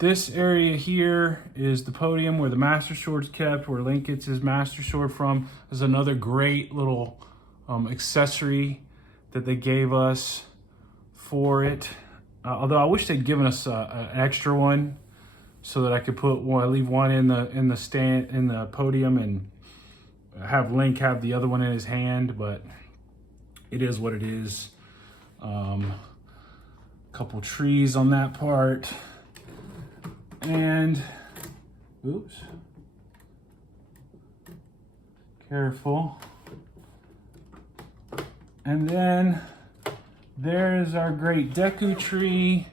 This area here is the podium where the Master Sword's kept, where Link gets his Master Sword from. There's another great little accessory that they gave us for it. Although I wish they'd given us an extra one so that I could put one, leave one in the stand in the podium and have Link have the other one in his hand, but it is what it is. Couple trees on that part. And, oops. Careful. And then there's our great Deku tree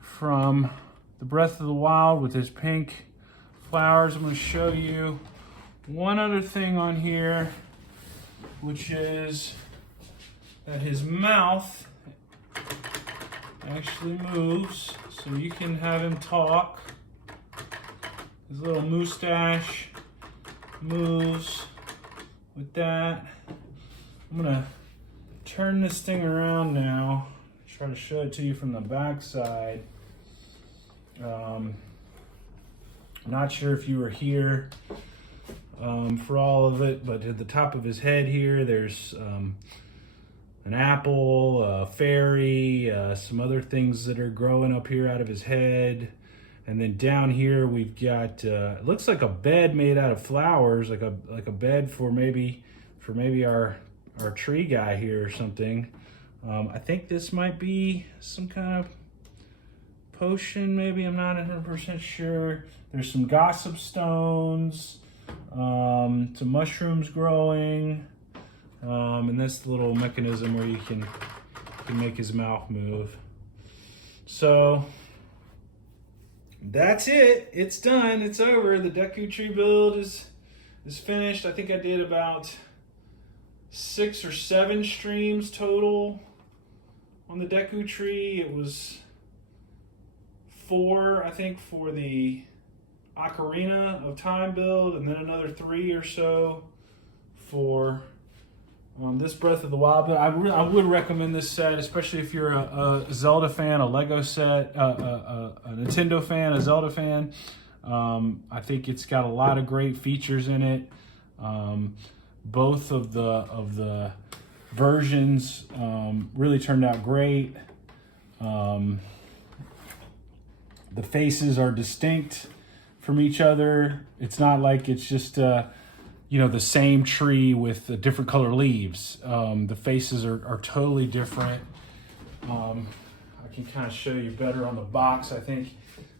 from the Breath of the Wild with his pink flowers. I'm going to show you one other thing on here, which is that his mouth actually moves, so you can have him talk. His little mustache moves with that. I'm gonna turn this thing around now, try to show it to you from the back side. Not sure if you were here for all of it, but at the top of his head here, there's an apple, a fairy, some other things that are growing up here out of his head. And then down here we've got, it looks like a bed made out of flowers, like a bed for maybe our tree guy here or something. I think this might be some kind of potion, maybe, I'm not 100% sure. There's some gossip stones, some mushrooms growing. And that's the little mechanism where you can make his mouth move. So that's it. It's done. It's over. The Deku tree build is finished. I think I did about 6 or 7 streams total on the Deku tree. It was 4, I think, for the Ocarina of Time build, and then another 3 or so for this Breath of the Wild. But I would recommend this set, especially if you're a Zelda fan, a Lego set, a Nintendo fan, a Zelda fan. I think it's got a lot of great features in it. Both of the versions The faces are distinct from each other. It's not like it's just you know, the same tree with different color leaves. The faces are totally different. I can kind of show you better on the box. I think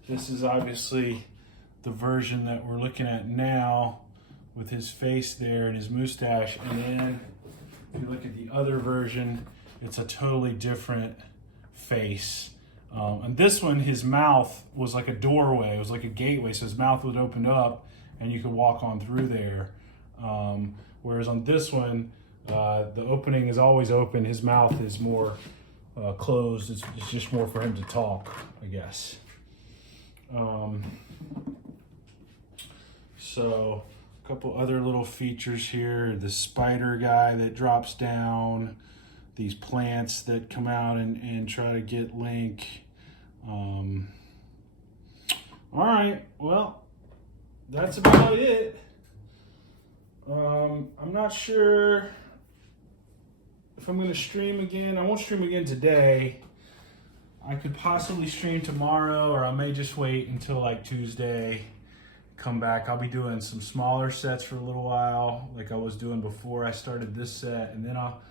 this is obviously the version that we're looking at now with his face there and his mustache. And then if you look at the other version, it's a totally different face. And this one, his mouth was like a doorway. It was like a gateway. So his mouth would open up and you could walk on through there. Whereas on this one, the opening is always open. His mouth is more closed. It's just more for him to talk, I guess. So a couple other little features here. The spider guy that drops down. These plants that come out and try to get Link. All right, well, that's about it. I'm not sure if I'm going to stream again. I won't stream again today. I could possibly stream tomorrow, or I may just wait until like Tuesday, come back. I'll be doing some smaller sets for a little while, like I was doing before I started this set, and then I'll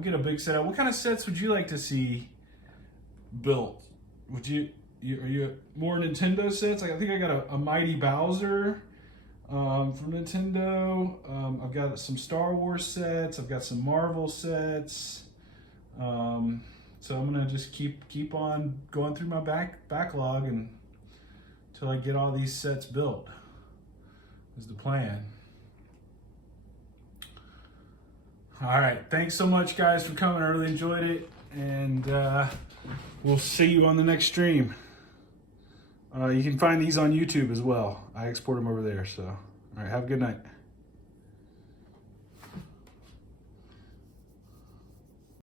get a big set. What kind of sets would you like to see built? Are you more Nintendo sets? Like, I think I got a Mighty Bowser from Nintendo. I've got some Star Wars sets. I've got some Marvel sets. So I'm gonna just keep on going through my backlog until I get all these sets built. Is the plan. All right, thanks so much, guys, for coming. I really enjoyed it, and we'll see you on the next stream. You can find these on YouTube as well. I export them over there, so. All right, have a good night.